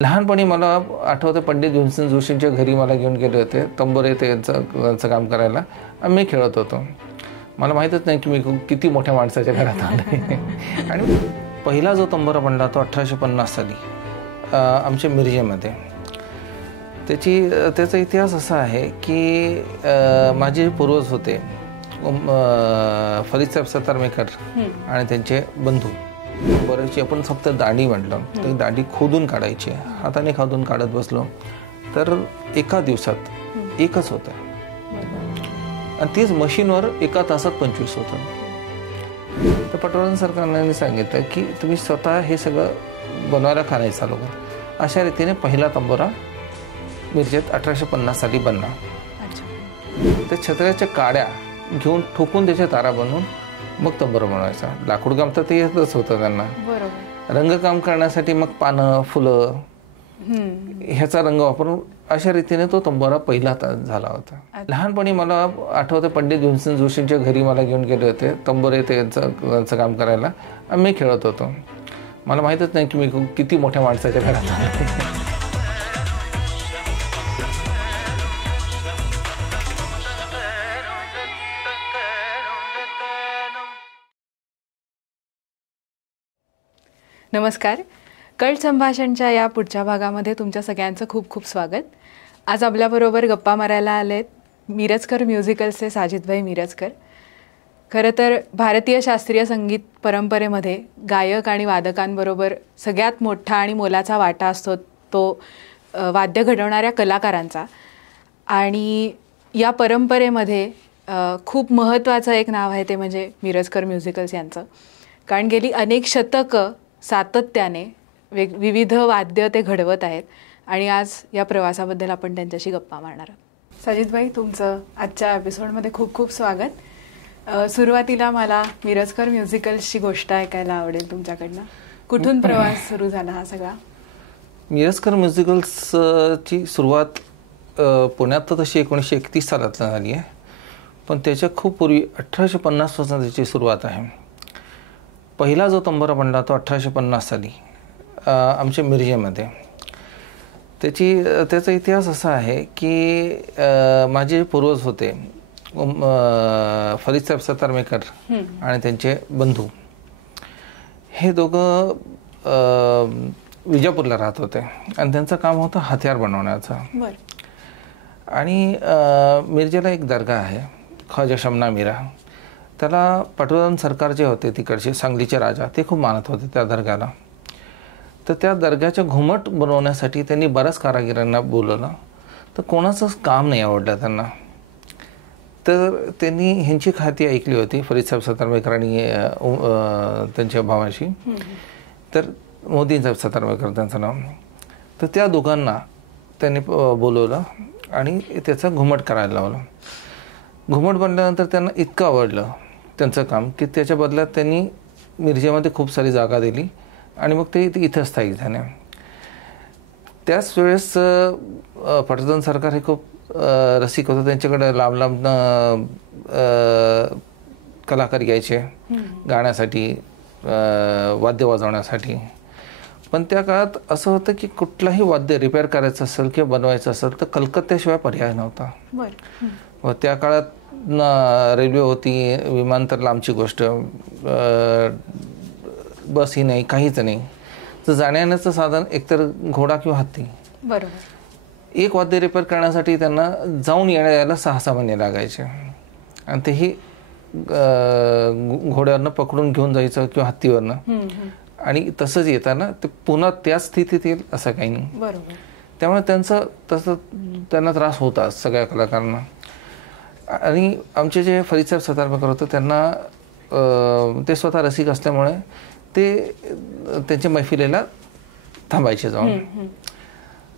लहानपणी मला आठवतं पंडित भीमसेन जोशींच्या घरी मला घेऊन गेले होते तंबोरे त्यांचं काम करायला. आम्ही खेळत होतो. मला माहीतच नाही की मी किती मोठ्या माणसाच्या घरात आले. आणि पहिला जो तंबोरा बनला तो 1850 साली आमच्या मिरजेमध्ये. त्याचा इतिहास असा आहे की माझे पूर्वज होते फरीद साहेब सतारमेकर आणि त्यांचे बंधू. बऱ्याची आपण फक्त दाढी म्हटलं तर दाढी खोदून काढायची. हाताने खोदून काढत बसलो तर एका दिवसात एकच होतं आणि तीच मशीनवर एका तासात 25 होतं. तर पटवर्धन सरकारने सांगितलं की तुम्ही स्वतः हे सगळं बनवायला खाणे चालू करा. अशा रीतीने पहिला तंबोरा मिरजेत 1850 साली बनला. त्या छत्र्याच्या काड्या घेऊन ठोकून त्याच्या तारा बनवून मग तंबोरा बनवायचा. लाकूड काम तर ते येतच होतं त्यांना. रंगकाम करण्यासाठी मग पानं फुलं ह्याचा रंग वापरून अशा रीतीने तो तंबोरा पहिला झाला होता. लहानपणी मला आठवतं पंडित भीमसेन जोशींच्या घरी मला घेऊन गेले होते तंबोरे त्यांचं काम करायला. आम्ही खेळत होतो. मला माहीतच नाही की मी किती मोठ्या माणसाच्या घरात आले. नमस्कार. कल्ट संभाषणच्या या पुढच्या भागामध्ये तुमच्या सगळ्यांचं खूप खूप स्वागत. आज आपल्याबरोबर गप्पा मारायला आलेत मिरजकर म्युझिकल्सचे साजिदभाई मिरजकर. खरं तर भारतीय शास्त्रीय संगीत परंपरेमध्ये गायक आणि वादकांबरोबर सगळ्यात मोठा आणि मोलाचा वाटा असतो तो वाद्य घडवणाऱ्या कलाकारांचा. आणि या परंपरेमध्ये खूप महत्त्वाचं एक नाव आहे ते म्हणजे मिरजकर म्युझिकल्स यांचं. कारण गेली अनेक शतकं सातत्याने विविध वाद्य ते घडवत आहेत आणि आज या प्रवासाबद्दल आपण त्यांच्याशी गप्पा मारणार आहोत. साजिदभाई, तुमचं आजच्या एपिसोडमध्ये खूप खूप स्वागत. सुरुवातीला मला मिरजकर म्युझिकल्सची गोष्ट ऐकायला आवडेल तुमच्याकडनं. कुठून प्रवास सुरू झाला हा सगळा? मिरजकर म्युझिकल्सची सुरुवात पुण्यात तर तशी 1931 सालात झाली आहे, पण त्याच्या खूप पूर्वी 1850 पासून त्याची सुरुवात आहे. पहिला जो तंबोरा बनला तो 1850 साली आमच्या मिरजेमध्ये. त्याचा इतिहास असा आहे की माझे पूर्वज होते फरीद साहेब सतारमेकर आणि त्यांचे बंधू. हे दोघं विजापूरला राहत होते आणि त्यांचं काम होतं हत्यार बनवण्याचं. आणि मिरजेला एक दर्गा आहे ख्वाजा शमना मीरा. त्याला पटवर्धन सरकार जे होते तिकडचे सांगलीचे राजा ते खूप मानत होते त्या दर्ग्याला. तर त्या दर्ग्याच्या घुमट बनवण्यासाठी त्यांनी बऱ्याच कारागिरांना बोलवलं, तर कोणाचंच काम नाही आवडलं त्यांना. तर त्यांनी ह्यांची खाती ऐकली होती फरीद साहेब सतारमेकर आणि त्यांच्या भावाशी. तर मोदी साहेब सतारमेकर त्यांचं नाव. तर त्या दोघांना त्यांनी बोलवलं आणि त्याचं घुमट करायला लावलं. घुमट बनल्यानंतर त्यांना इतकं आवडलं त्यांचं काम की त्याच्या बदल्यात त्यांनी मिरजेमध्ये खूप सारी जागा दिली आणि मग ते इथं स्थायिक झाले. त्याच वेळेस पटवर्धन सरकार हे खूप रसिक होतं. त्यांच्याकडे लांब लांब कलाकार यायचे गाण्यासाठी, वाद्य वाजवण्यासाठी. पण त्या काळात असं होतं की कुठलाही वाद्य रिपेअर करायचं असेल किंवा बनवायचं असेल तर कलकत्त्याशिवाय पर्याय नव्हता. व त्या काळात ना रेल्वे होती, विमानतळ लांबची गोष्ट, बस ही नाही, काहीच नाही. तर जाण्याचं साधन एकतर घोडा किंवा हत्ती. एक वाद्य रिपेअर करण्यासाठी त्यांना जाऊन यायला 6-6 महिने लागायचे आणि तेही घोड्यावरनं पकडून घेऊन जायचं किंवा हत्तीवरनं. आणि तसंच येताना ते पुन्हा त्याच स्थितीत येईल असं काही नाही. त्यामुळे त्यांना त्रास होता सगळ्या कलाकारांना. आणि आमचे जे फरीद साहेब सतारमेकर होते त्यांना ते स्वतः रसिक असल्यामुळे ते त्यांच्या मैफिलीला थांबायचे जाऊन.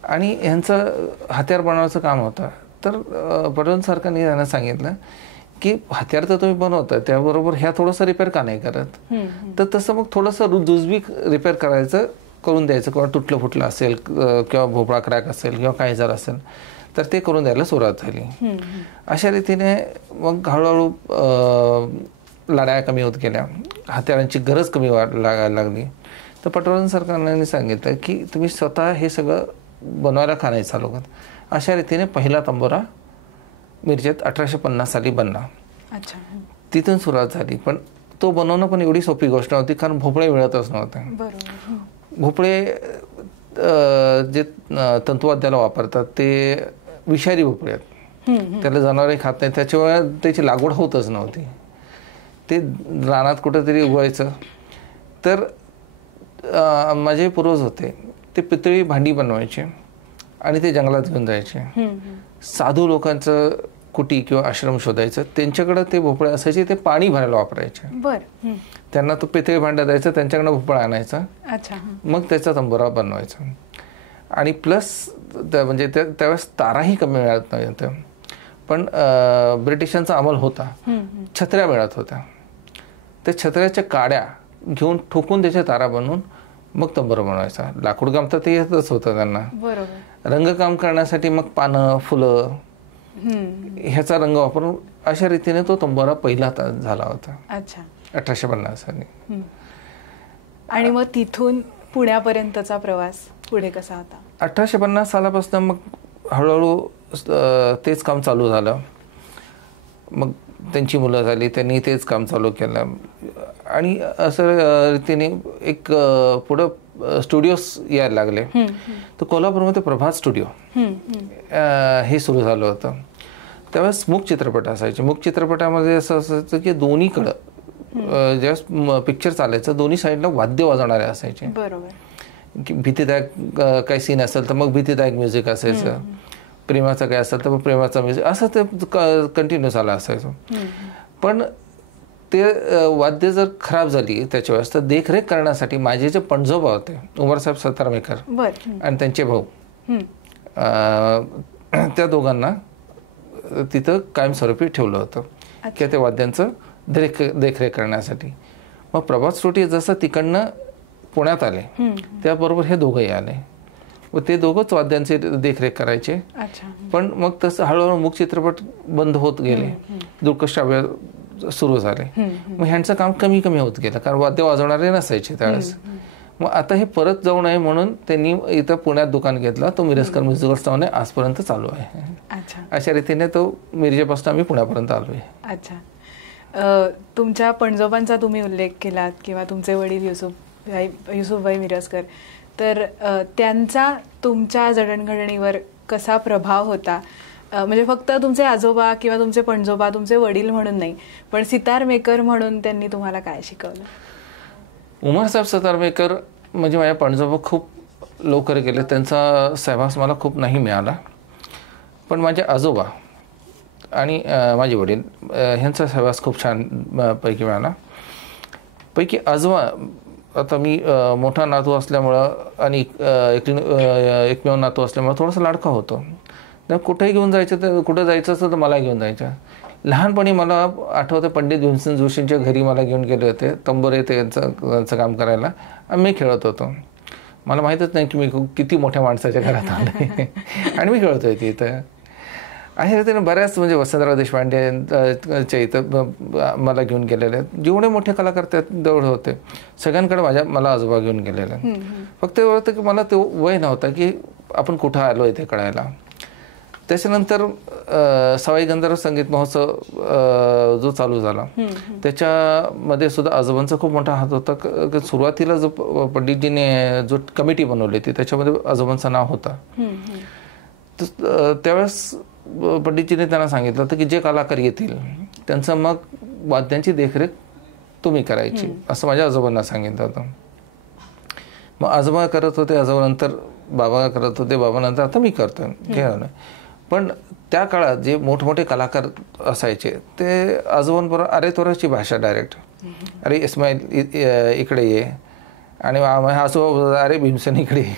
आणि ह्यांचं हत्यार बनवायचं काम होतं. तर पटवर्धन सरकारने त्यांना सांगितलं की हत्यार तर तुम्ही बनवता, त्याबरोबर ह्या थोडंसं रिपेअर का नाही करत. तर तसं मग थोडंसं जुजबी रिपेअर करून द्यायचं. किंवा तुटलं फुटलं असेल किंवा भोपळा क्रॅक असेल किंवा काही जर असेल तर ते करून द्यायला सुरुवात झाली. अशा रीतीने मग हळूहळू लढाया कमी होत गेल्या, हत्यारांची गरज कमी लागायला लागली. तर पटवर्धन सरकारने सांगितलं की तुम्ही स्वतः हे सगळं बनवायला का नाही चालू करत. अशा रीतीने पहिला तंबोरा मिरजेत 1850 साली बनला. अच्छा. तिथून सुरुवात झाली. पण तो बनवणं पण एवढी सोपी गोष्ट नव्हती, कारण भोपळे मिळतच नव्हते. बरोबर. भोपळे जे तंतुवाद्याला वापरतात ते विषारी भोपळे आहेत, त्याला जनावरे खात नाही, त्याच्यामुळे त्याची लागवड होतच नव्हती. ते रानात कुठेतरी उगवायचं. तर माझे पूर्वज होते ते पितळी भांडी बनवायचे आणि ते जंगलात घेऊन जायचे. साधू लोकांचं कुटी किंवा आश्रम शोधायचं, त्यांच्याकडे ते भोपळे असायचे, ते पाणी भरायला वापरायचे. बरं. त्यांना तो पितळी भांडा द्यायचा, त्यांच्याकडे भोपळा आणायचा. अच्छा. मग त्याचा तंबोरा बनवायचा. आणि प्लस म्हणजे त्यावेळेस ताराही कमी मिळत नव्हत्या. पण ब्रिटिशांचा अंमल होता, छत्र्या मिळत होत्या. त्या छत्र्याच्या काड्या घेऊन ठोकून त्याच्या तारा बनवून मग तंबोरा बनवायचा. लाकूड काम तर ते येतच होतं त्यांना. बरोबर. रंगकाम करण्यासाठी मग पानं, फुलं ह्याचा रंग वापरून अशा रीतीने तो तंबोरा पहिला झाला होता. अच्छा. 1850 साली. आणि मग तिथून पुण्यापर्यंतचा प्रवास पुढे कसा होता? 1850 सालापासून मग हळूहळू तेच काम चालू झालं. मग त्यांची मुलं झाली, त्यांनी तेच काम चालू केलं. आणि असं रीतीने एक पुढं स्टुडिओज यायला लागले. तर कोल्हापूरमध्ये प्रभात स्टुडिओ हे सुरू झालं होतं. त्यावेळेस मूक चित्रपट असायचे. मूक चित्रपटामध्ये असं असायचं की दोन्हीकडं ज्यावेळेस पिक्चर चालायचं दोन्ही साईडला वाद्य वाजवणारे असायचे. बरोबर. की भीतीदायक काही सीन असेल तर मग भीतीदायक म्युझिक असायचं, प्रेमाचं काय असेल तर मग प्रेमाचं म्युझिक, असं ते कंटिन्यू चालू असायचं. पण ते वाद्य जर खराब झाली त्याच्या वेळेस तर देखरेख करण्यासाठी माझे जे पणजोबा होते उमरसाहेब सतारमेकर आणि त्यांचे भाऊ, त्या दोघांना तिथं कायमस्वरूपी ठेवलं होतं की त्या वाद्यांचं देखरेख करण्यासाठी. मग प्रभात स्टुडिओ जसं तिकडनं पुण्यात आले त्याबरोबर हे दोघंही आले व ते दोघंच वाद्यांची देखरेख करायचे. पण मग तसं हळूहळू मूक चित्रपट बंद होत गेले, दृकश्राव्य सुरू झाले. मग ह्यांचं काम कमी कमी होत गेलं, कारण वाद्य वाजवणारे नसायचे त्यावेळेस. मग आता हे परत जाऊ नये म्हणून त्यांनी इथं पुण्यात दुकान घेतला. तो मिरजकर म्युझिकल्स नावाने आजपर्यंत चालू आहे. अशा रीतीने तो मिरजेपासून आम्ही पुण्यापर्यंत आलो आहे. अच्छा. तुमच्या पणजोबांचा तुम्ही उल्लेख केलात किंवा तुमचे वडील युसुफभाई मिरजकर, तर त्यांचा तुमच्या जडणघडणीवर कसा प्रभाव होता? म्हणजे फक्त तुमचे आजोबा किंवा तुमचे पणजोबा, तुमचे वडील म्हणून नाही, पण सितार मेकर म्हणून त्यांनी तुम्हाला काय शिकवलं? उमरसाहेब सतारमेकर म्हणजे माझ्या पणजोबा खूप लवकर गेले, त्यांचा सहवास मला खूप नाही मिळाला. पण माझे आजोबा आणि माझे वडील ह्यांचा सहवास खूप छान पैकी मिळाला. पैकी आजोबा, आता मी मोठा नातू असल्यामुळं आणि एकमेव नातू असल्यामुळं थोडासा लाडका होतो. कुठेही घेऊन जायचं, तर कुठं जायचं असतं तर मला घेऊन जायचं. लहानपणी मला आठवतं पंडित भीमसेन जोशींच्या घरी मला घेऊन गेले होते तंबोरे त्यांचं काम करायला. मी खेळत होतो. मला माहीतच नाही की मी किती मोठ्या माणसाच्या घरात आले आणि मी खेळतोय तिथं. अशा रीतीने बऱ्याच म्हणजे वसंतराव देशपांडेच्या इथं मला घेऊन गेलेले. जेवढे मोठे कलाकार त्यात तेवढे होते, सगळ्यांकडे मला आजोबा घेऊन गेलेले. फक्त एवढं होतं की मला ते वय नव्हतं की आपण कुठं आलो इथे कळायला. त्याच्यानंतर सवाई गंधर्व संगीत महोत्सव जो चालू झाला त्याच्यामध्ये सुद्धा आजोबांचा खूप मोठा हात होता. सुरुवातीला जो पंडितजीने जो कमिटी बनवली होती त्याच्यामध्ये आजोबांचं नाव होतं. त्यावेळेस पंडितजीने त्यांना सांगितलं होतं की जे कलाकार येतील त्यांचं मग वाद्यांची देखरेख तुम्ही करायची, असं माझ्या आजोबांना सांगितलं होतं. मग आजोबा करत होते, आजोबानंतर बाबा करत होते, बाबानंतर आता मी करतोय. हे पण त्या काळात जे मोठमोठे कलाकार असायचे ते आजोबांबरोबर अरे तोराची भाषा डायरेक्ट, अरे इस्माईल इकडे ये, आणि आजोबा अरे भीमसेन इकडे ये.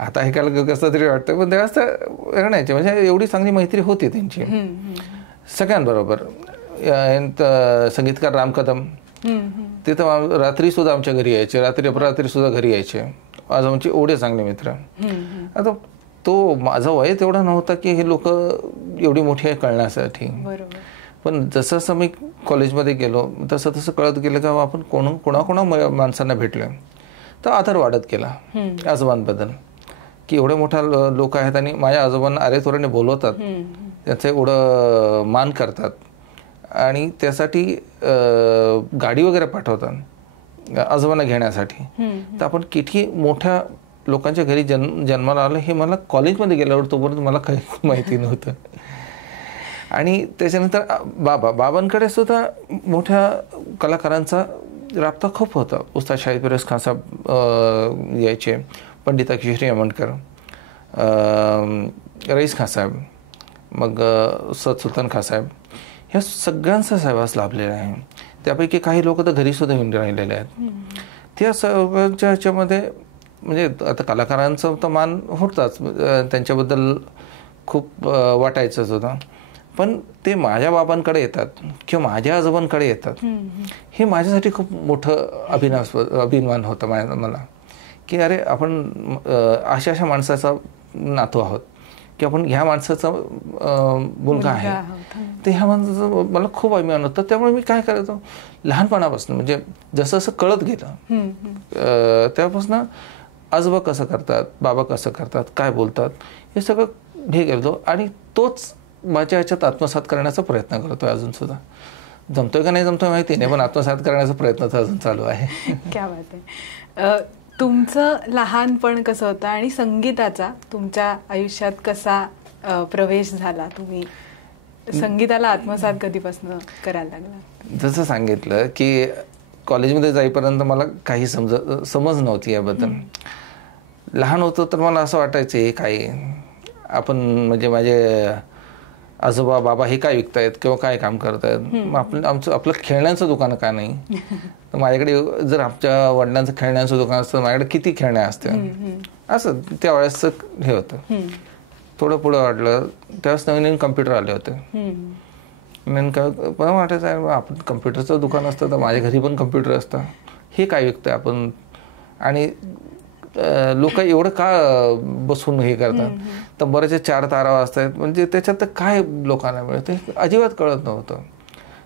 आता हे काल कसं तरी वाटतं, पण त्यावेळेस म्हणायचे. म्हणजे एवढी चांगली मैत्री होती त्यांची सगळ्यांबरोबर. संगीतकार राम कदम तिथं रात्री सुद्धा आमच्या घरी यायचे, रात्री अपरात्री सुद्धा घरी यायचे. आज आमचे एवढे चांगले मित्र. आता तो माझा वय तेवढा नव्हता की हे लोक एवढी मोठी आहे कळण्यासाठी. पण जसं जसं मी कॉलेजमध्ये गेलो तसं तसं कळत गेलं का आपण कोणा माणसांना भेटलं. तर आदर वाढत गेला आजोबांबद्दल, की एवढे मोठा लोक आहेत आणि माझ्या आजोबांना अरे तोऱ्याने बोलवतात, त्याचं एवढं मान करतात आणि त्यासाठी गाडी वगैरे पाठवतात आजोबांना घेण्यासाठी. तर आपण किती मोठ्या लोकांच्या घरी जन्माला आलं हे मला कॉलेजमध्ये गेल्यावर तोपर्यंत मला काही माहिती नव्हतं. आणि त्याच्यानंतर बाबांकडे सुद्धा मोठ्या कलाकारांचा राबता खूप होता. उस्ताद शाहीद फिरोज खान साहेब यायचे, पंडिता किशोरी अमणकर, रईस खान साहेब, मग सद सुलतान खान साहेब, ह्या सगळ्यांचा सहवास लाभलेला आहे. त्यापैकी काही लोक तर घरीसुद्धा येऊन राहिलेले आहेत. त्या सगळ्यांच्या ह्याच्यामध्ये म्हणजे आता कलाकारांचा तर मान होताच, त्यांच्याबद्दल खूप वाटायचंच होतं, पण ते माझ्या बाबांकडे येतात किंवा माझ्या आजोबांकडे येतात हे माझ्यासाठी खूप मोठं अभिमान होतं मला, की अरे आपण अशा माणसाचा नातू आहोत की आपण ह्या माणसाचा मुलगा आहे. तर ह्या माणसाचा मला खूप अभिमान होता. त्यामुळे मी काय करायचो लहानपणापासून, म्हणजे जसं जसं कळत गेलं त्यापासून आजोबा कसं करतात, बाबा कसं करतात, काय बोलतात, हे सगळं हे गेलो आणि तोच माझ्या ह्याच्यात आत्मसात करण्याचा प्रयत्न करतोय अजून सुद्धा. जमतोय का नाही जमतोय माहिती नाही, पण आत्मसात करण्याचा प्रयत्न तर अजून चालू आहे. क्या बात आहे. तुमचं लहानपण कसं होतं आणि संगीताचा तुमच्या आयुष्यात कसा प्रवेश झाला? तुम्ही संगीताला आत्मसात कधीपासून करायला लागला? जसं सांगितलं की कॉलेजमध्ये जाईपर्यंत मला काही समज नव्हती याबद्दल. लहान होतो तर मला असं वाटायचं हे काय आपण, म्हणजे माझे आजोबा बाबा हे काय विकतायत किंवा काय काम करतायत, मग आपलं खेळण्यांचं दुकान का नाही. तर माझ्याकडे जर आमच्या वडिलांचं खेळण्यांचं दुकान असतं माझ्याकडे किती खेळण्या असत्या, असं त्यावेळेसचं हे होतं. थोडं पुढं वाटलं त्यावेळेस नवीन नवीन कम्प्युटर आले होते. पण वाटायचं आपण कम्प्युटरचं दुकान असतं तर माझ्या घरी पण कम्प्युटर असतं, हे काय विकतंय आपण, आणि लोक एवढं का बसून हे करतात. तर बरेचसे 4 तारा वाजतायत, म्हणजे त्याच्यात काय लोकांना मिळतं हे अजिबात कळत नव्हतं.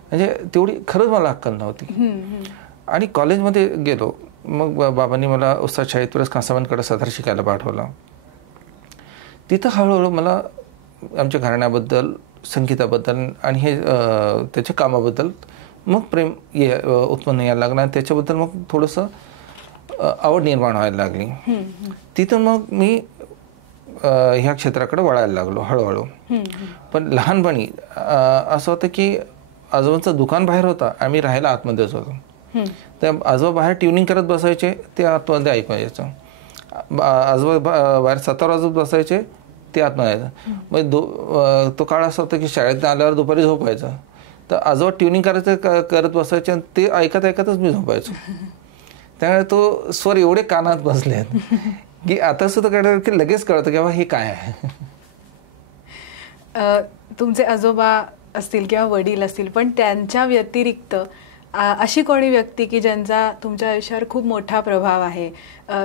म्हणजे तेवढी खरंच मला अक्कल नव्हती. आणि कॉलेजमध्ये गेलो, मग बाबांनी मला उस्ताद शाहीद फिरोज खान साहेबांकडे सतार शिकायला पाठवलं. तिथं हळूहळू मला आमच्या घराण्याबद्दल, संगीताबद्दल आणि हे त्याच्या कामाबद्दल मग प्रेम उत्पन्न यायला लागलं आणि त्याच्याबद्दल मग थोडंसं आवड निर्माण व्हायला लागली. तिथून मग मी ह्या क्षेत्राकडे वळायला लागलो हळूहळू. पण लहानपणी असं होतं की आजोबांचं दुकान बाहेर होतं, आम्ही राहायला आतमध्येच होतो. तर आजोबा बाहेर ट्युनिंग करत बसायचे, ते आतमध्ये ऐकायचं. आजोबा बाहेर सतार वाजवत बसायचे, ते आतमध्ये यायचं. मग तो काळ असा होता की शाळेत आल्यावर दुपारी झोपायचं, तर आजोबा ट्युनिंग करत बसायचे आणि ते ऐकत ऐकतच मी झोपायचो. त्यामुळे तो स्वर एवढे कानात बसले आहेत की आता सुद्धा कळलं की लगेच कळतं की बाबा हे काय आहे. तुमचे आजोबा असतील किंवा वडील असतील, पण त्यांच्या व्यतिरिक्त अशी कोणी व्यक्ती की ज्यांचा तुमच्या आयुष्यावर खूप मोठा प्रभाव आहे,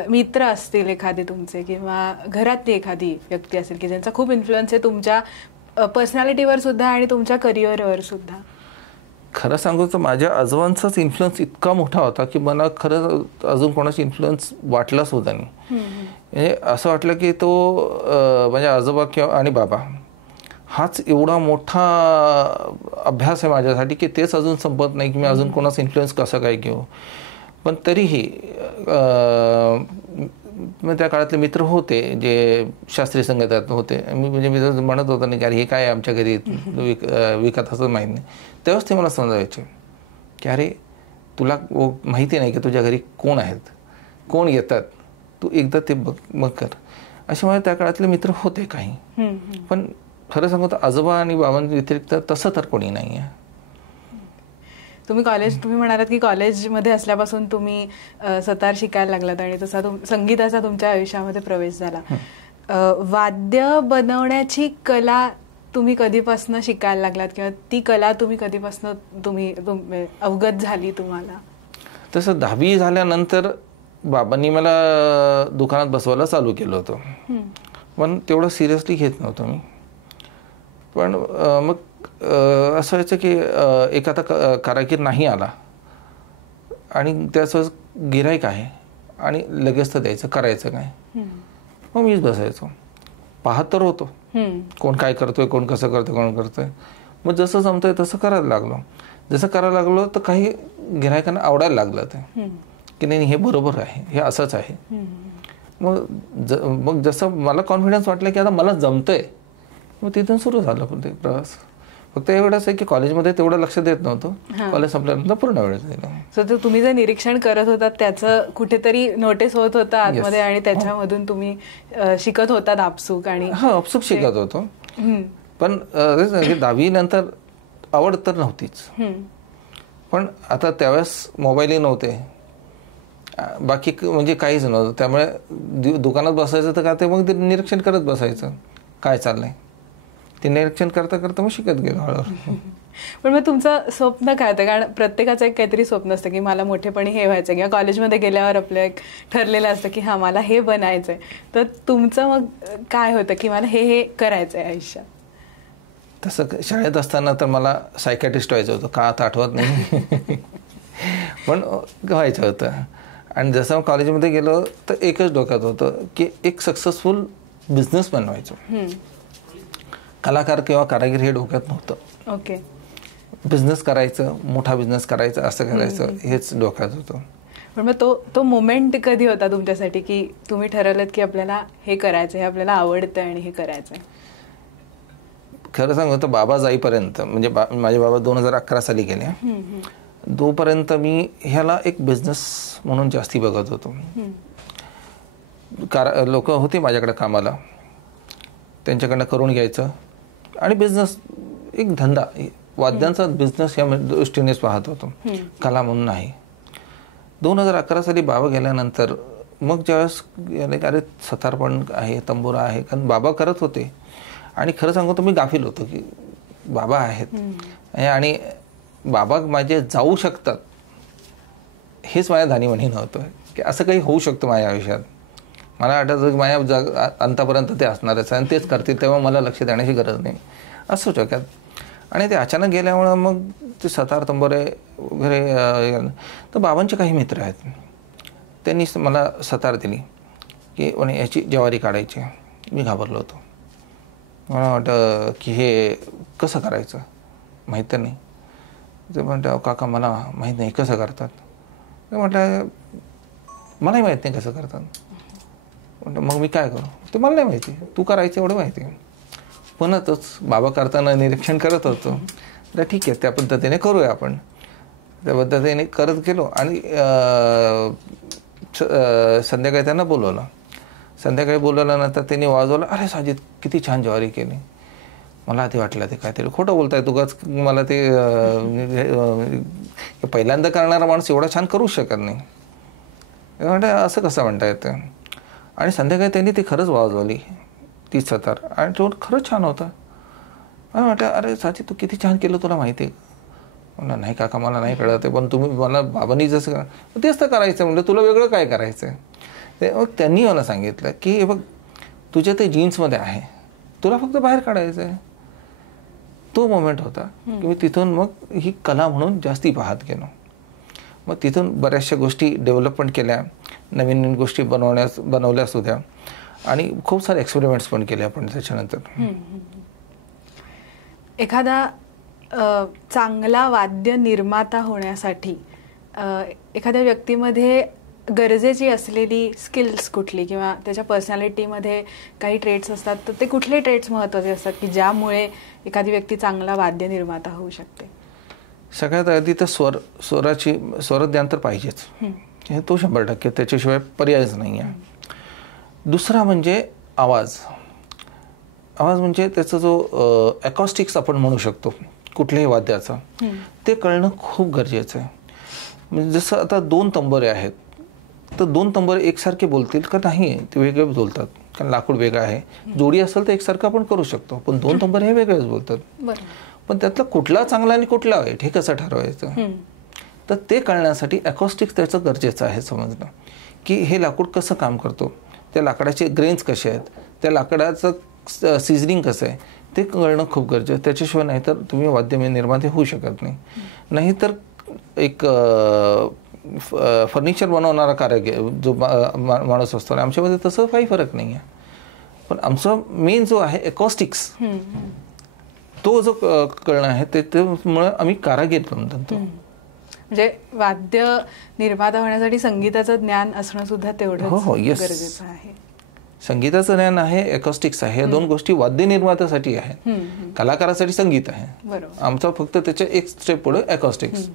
मित्र असतील एखादे तुमचे किंवा घरातली एखादी व्यक्ती असेल की ज्यांचा खूप इन्फ्लुअन्स आहे तुमच्या पर्सनॅलिटीवर सुद्धा आणि तुमच्या करिअरवर सुद्धा? खरं सांगू तर माझ्या आजोबांचाच इन्फ्लुअन्स इतका मोठा होता की मला खरं अजून कोणाचा इन्फ्लुअन्स वाटलाच होता नाही. म्हणजे असं वाटलं की तो माझ्या आजोबा किंवा आणि बाबा हाच एवढा मोठा अभ्यास आहे माझ्यासाठी की तेच अजून संपत नाही की मी अजून कोणाचा इन्फ्लुअन्स कसं काय घेऊ. पण तरीही त्या काळातले मित्र होते जे शास्त्रीय संगीतात होते. म्हणजे मी जर म्हणत होतो नाही की अरे हे काय आमच्या घरी विकत असं माहीत नाही, तेव्हाच ते मला समजायचे की अरे तुला माहिती नाही की तुझ्या घरी कोण आहेत, कोण येतात, तू एकदा ते बघ कर. असे मला त्या काळातले मित्र होते काही. पण खरं सांगू तर आजोबा आणि बाबांच्या व्यतिरिक्त तसं तर कोणी नाही आहे. तुम्ही म्हणालात की कॉलेजमध्ये असल्यापासून तुम्ही सतार शिकायला लागलात आणि तसा संगीताचा तुमच्या आयुष्यामध्ये प्रवेश झाला. वाद्य बनवण्याची कला तुम्ही कधीपासून शिकायला लागलात किंवा ती कला तुम्ही कधीपासून तुम्ही अवगत झाली तुम्हाला? तसं 10वी झाल्यानंतर बाबांनी मला दुकानात बसवायला चालू केलं होतं, पण तेवढं सिरियसली घेत नव्हतं मी. पण मग असं व्हायचं की एखादा कारागीर नाही आला आणि त्याचं गिऱ्हाईक आहे आणि लगेच तर द्यायचं, करायचं काय. मग मीच बसायचो, पाहत तर होतो कोण काय करतोय, कोण कसं करतोय, कोण करतोय. मग जसं जमतंय तसं करायला लागलो. जसं करायला लागलो तर काही गिऱ्हाईकांना आवडायला लागलं ते, की नाही हे बरोबर आहे, हे असंच आहे. मग जसं मला कॉन्फिडन्स वाटलं की आता मला जमतंय, मग तिथून सुरू झालं पण ते प्रवास. फक्त एवढंच आहे की कॉलेजमध्ये तेवढं लक्ष देत नव्हतं, कॉलेज संपल्यानंतर पूर्ण वेळ दिला. सो तुम्ही जे निरीक्षण करत होतात त्याचं कुठेतरी नोटीस होत होतं आतमध्ये आणि त्याच्यामधून तुम्ही शिकत होतात आपसूक. आणि आपसूक शिकत होतो. पण 10वी नंतर आवड तर नव्हतीच. पण आता त्यावेळेस मोबाईलही नव्हते, बाकी म्हणजे काहीच नव्हतं. त्यामुळे दुकानात बसायचं तर का ते मग निरीक्षण करत बसायचं काय चाललंय, ते निरीक्षण करता करता मग शिकत गेलो हळूहळू. पण मग तुमचं स्वप्न काय होतं? कारण प्रत्येकाचं एक काहीतरी स्वप्न असतं की मला मोठेपणी हे व्हायचं, किंवा कॉलेजमध्ये गेल्यावर आपलं एक ठरलेलं असतं की हा मला हे बनायचंय. तर तुमचं मग काय होतं की मला हे करायचंय आयुष्यात? तसं शाळेत असताना तर मला सायकॅट्रिस्ट व्हायचं होतं, का आता आठवत नाही. पण व्हायचं होतं. आणि जसं कॉलेजमध्ये गेलो तर एकच डोक्यात होतं की एक सक्सेसफुल बिझनेसमॅन व्हायचं. कलाकार किंवा कारागीर हे डोक्यात नव्हतं. ओके. बिझनेस करायचं, मोठा बिझनेस करायचं, असं करायचं हेच डोक्यात होतं. पण मग तो मोमेंट कधी होता तुमच्यासाठी की तुम्ही ठरवलं की आपल्याला हे करायचं, हे आपल्याला आवडतं आणि हे करायचं? खरं सांगू तर बाबा जाईपर्यंत, म्हणजे माझे बाबा 2011 साली गेले, तोपर्यंत मी ह्याला एक बिझनेस म्हणून जास्ती बघत होतो. लोक होते माझ्याकडे कामाला, त्यांच्याकडनं करून घ्यायचं आणि बिझनेस एक धंदा, वाद्यांचा बिझनेस या दृष्टीनेच पाहत होतो, कला म्हणून नाही. 2011 साली बाबा गेल्यानंतर मग ज्यावेळेस अरे सतार पण आहे, तंबोरा आहे, कारण बाबा करत होते. आणि खरं सांगू तर मी गाफील होतो की बाबा आहेत आणि बाबा माझे जाऊ शकतात हेच माझ्या धानीमनी नव्हतं की असं काही होऊ शकतं माझ्या आयुष्यात. मला वाटायचं की माझ्या अंतापर्यंत ते असणारच आणि तेच करतील, तेव्हा मला लक्ष देण्याची गरज नाही असं डोक्यात. आणि ते अचानक गेल्यामुळं मग ते सतार तंबोरे वगैरे. तर बाबांचे काही मित्र आहेत, त्यांनी मला सतार दिली की म्हणे याची ज्वारी काढायची. मी घाबरलो होतो. मला वाटतं की हे कसं करायचं माहीत तर नाही. ते म्हणतं काका मला माहीत नाही कसं करतात. ते म्हटलं मलाही माहीत नाही कसं करतात. म्हटलं मग मी काय करू? ते मला नाही माहिती, तू करायचं एवढं माहिती. पुन्हाच बाबा करताना निरीक्षण करत होतो, तर ठीक आहे त्या पद्धतीने करूया आपण. त्या पद्धतीने करत गेलो आणि संध्याकाळी त्यांना बोलवलं. संध्याकाळी बोलवल्यानंतर त्यांनी वाजवलं, अरे साजिद किती छान ज्वारी केली. मला आधी वाटलं ते काहीतरी खोटं बोलताय तुगाच, मला ते पहिल्यांदा करणारा माणूस एवढा छान करूच शकत नाही. म्हणजे असं कसं म्हणता येतं. आणि संध्याकाळी त्यांनी ती खरंच वाजवली ती सतार आणि तो खरंच छान होता. मला म्हटलं अरे साजिद तू किती छान केलं तुला माहिती आहे? म्हणलं नाही काका मला नाही कळत आहे, पण तुम्ही मला बाबांनी जसं करा तेच तर करायचं. म्हणलं तुला वेगळं काय करायचं आहे? ते मग त्यांनी मला सांगितलं की हे बघ तुझ्या ते जीन्समध्ये आहे, तुला फक्त बाहेर काढायचं आहे. तो मोमेंट होता की मी तिथून मग ही कला म्हणून जास्ती पाहत गेलो. मग तिथून बऱ्याचशा गोष्टी डेव्हलपमेंट केल्या, नवीन नवीन गोष्टी बनवल्या सुद्धा आणि खूप सारे एक्सपेरिमेंट्स पण केले आपण त्याच्यानंतर. एखादा चांगला वाद्य निर्माता होण्यासाठी एखाद्या व्यक्तीमध्ये गरजेची असलेली स्किल्स कुठली, किंवा त्याच्या पर्सनॅलिटीमध्ये काही ट्रेट्स असतात, तर ते कुठले ट्रेट्स महत्त्वाचे असतात की ज्यामुळे एखादी व्यक्ती चांगला वाद्य निर्माता होऊ शकते? सगळ्यात आधी तर स्वरज्ञान तर पाहिजेच, तो 100%, त्याच्याशिवाय पर्यायच नाही आहे. दुसरा म्हणजे आवाज म्हणजे त्याचा जो ॲकॉस्टिक्स आपण म्हणू शकतो कुठल्याही वाद्याचा, ते कळणं खूप गरजेचं आहे. म्हणजे जसं आता 2 तंबोरे आहेत, तर 2 तंबोरे एकसारखे बोलतील का नाही, ते वेगळे बोलतात, कारण लाकूड वेगळं आहे. जोडी असेल तर एकसारखं आपण करू शकतो, पण 2 तंबोरे हे वेगळेच बोलतात. पण त्यातला कुठला चांगला आणि कुठला वाईट हे कसं ठरवायचं, तर ते कळण्यासाठी ॲकॉस्टिक्स त्याचं गरजेचं आहे समजणं, की हे लाकूड कसं काम करतो, त्या लाकडाचे ग्रेन्स कसे आहेत, त्या लाकडाचं सिझनिंग कसं आहे ते कळणं खूप गरजेचं. त्याच्याशिवाय नाहीतर तुम्ही वाद्य निर्माते होऊ शकत नाही. नाहीतर एक फर्निचर बनवणारा कारागीर जो माणूस असतो आणि आमच्यामध्ये तसं काही फरक नाही आहे. पण आमचा मेन जो आहे एकॉस्टिक्स, तो जो कळणं आहे त्यामुळे आम्ही कारागीर म्हणतो. म्हणजे वाद्य निर्माता होण्यासाठी संगीताचं ज्ञान असणं सुद्धा तेवढंच गरजेचं आहे. संगीताचं ज्ञान आहे, एकॉस्टिक्स आहे, या दोन गोष्टी वाद्य निर्मात्यासाठी आहेत. कलाकारासाठी संगीत आहे, आमचा फक्त त्याच्या एक स्टेप पुढे एकॉस्टिक्स.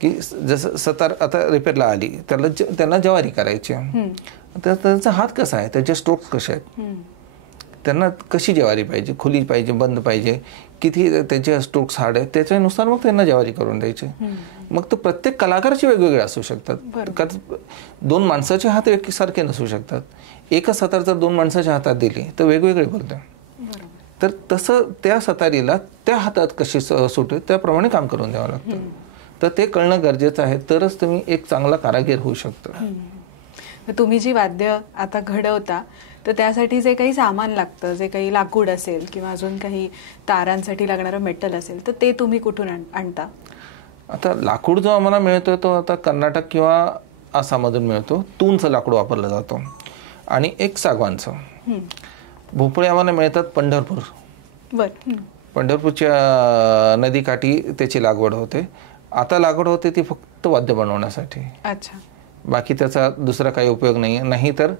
की जसं सतार आता रिपेअरला आली, त्यांना ज्वारी करायची, तर त्यांचा हात कसा आहे, त्यांचे स्ट्रोक्स कसे आहेत, त्यांना कशी ज्वारी पाहिजे, खुली पाहिजे, बंद पाहिजे, किती त्यांचे स्ट्रोक्स हार्ड आहेत, त्याच्यानुसार मग त्यांना ज्वारी करून द्यायचे. मग तो प्रत्येक कलाकाराचे वेगवेगळे असू शकतात. कारण दोन माणसाचे हात एकसारखे नसू शकतात. एकच सतार जर दोन माणसाच्या हातात दिली तर वेगवेगळे बोलते. तर तसं त्या सतारीला त्या हातात कशी सुटे त्याप्रमाणे काम करून द्यावं लागतं. तर ते कळणं गरजेचं आहे, तरच तुम्ही एक चांगला कारागीर होऊ शकता. तुम्ही जी वाद्य आता घडवता तर त्यासाठी जे काही सामान लागतं, जे काही लाकूड असेल किंवा अजून काही तारांसाठी लागणारं मेटल असेल, तर ते तुम्ही कुठून आणता? आता लाकूड जो आम्हाला मिळतो तो आता कर्नाटक किंवा आसाममधून मिळतो. तूनचं लाकूड वापरलं जातं आणि एक सागवानचं. भोपळे आम्हाला मिळतात पंढरपूर. पंढरपूरच्या नदीकाठी त्याची लागवड होते. आता लागवड होते ती फक्त वाद्य बनवण्यासाठी. अच्छा. बाकी त्याचा दुसरा काही उपयोग नाही आहे. नाही तर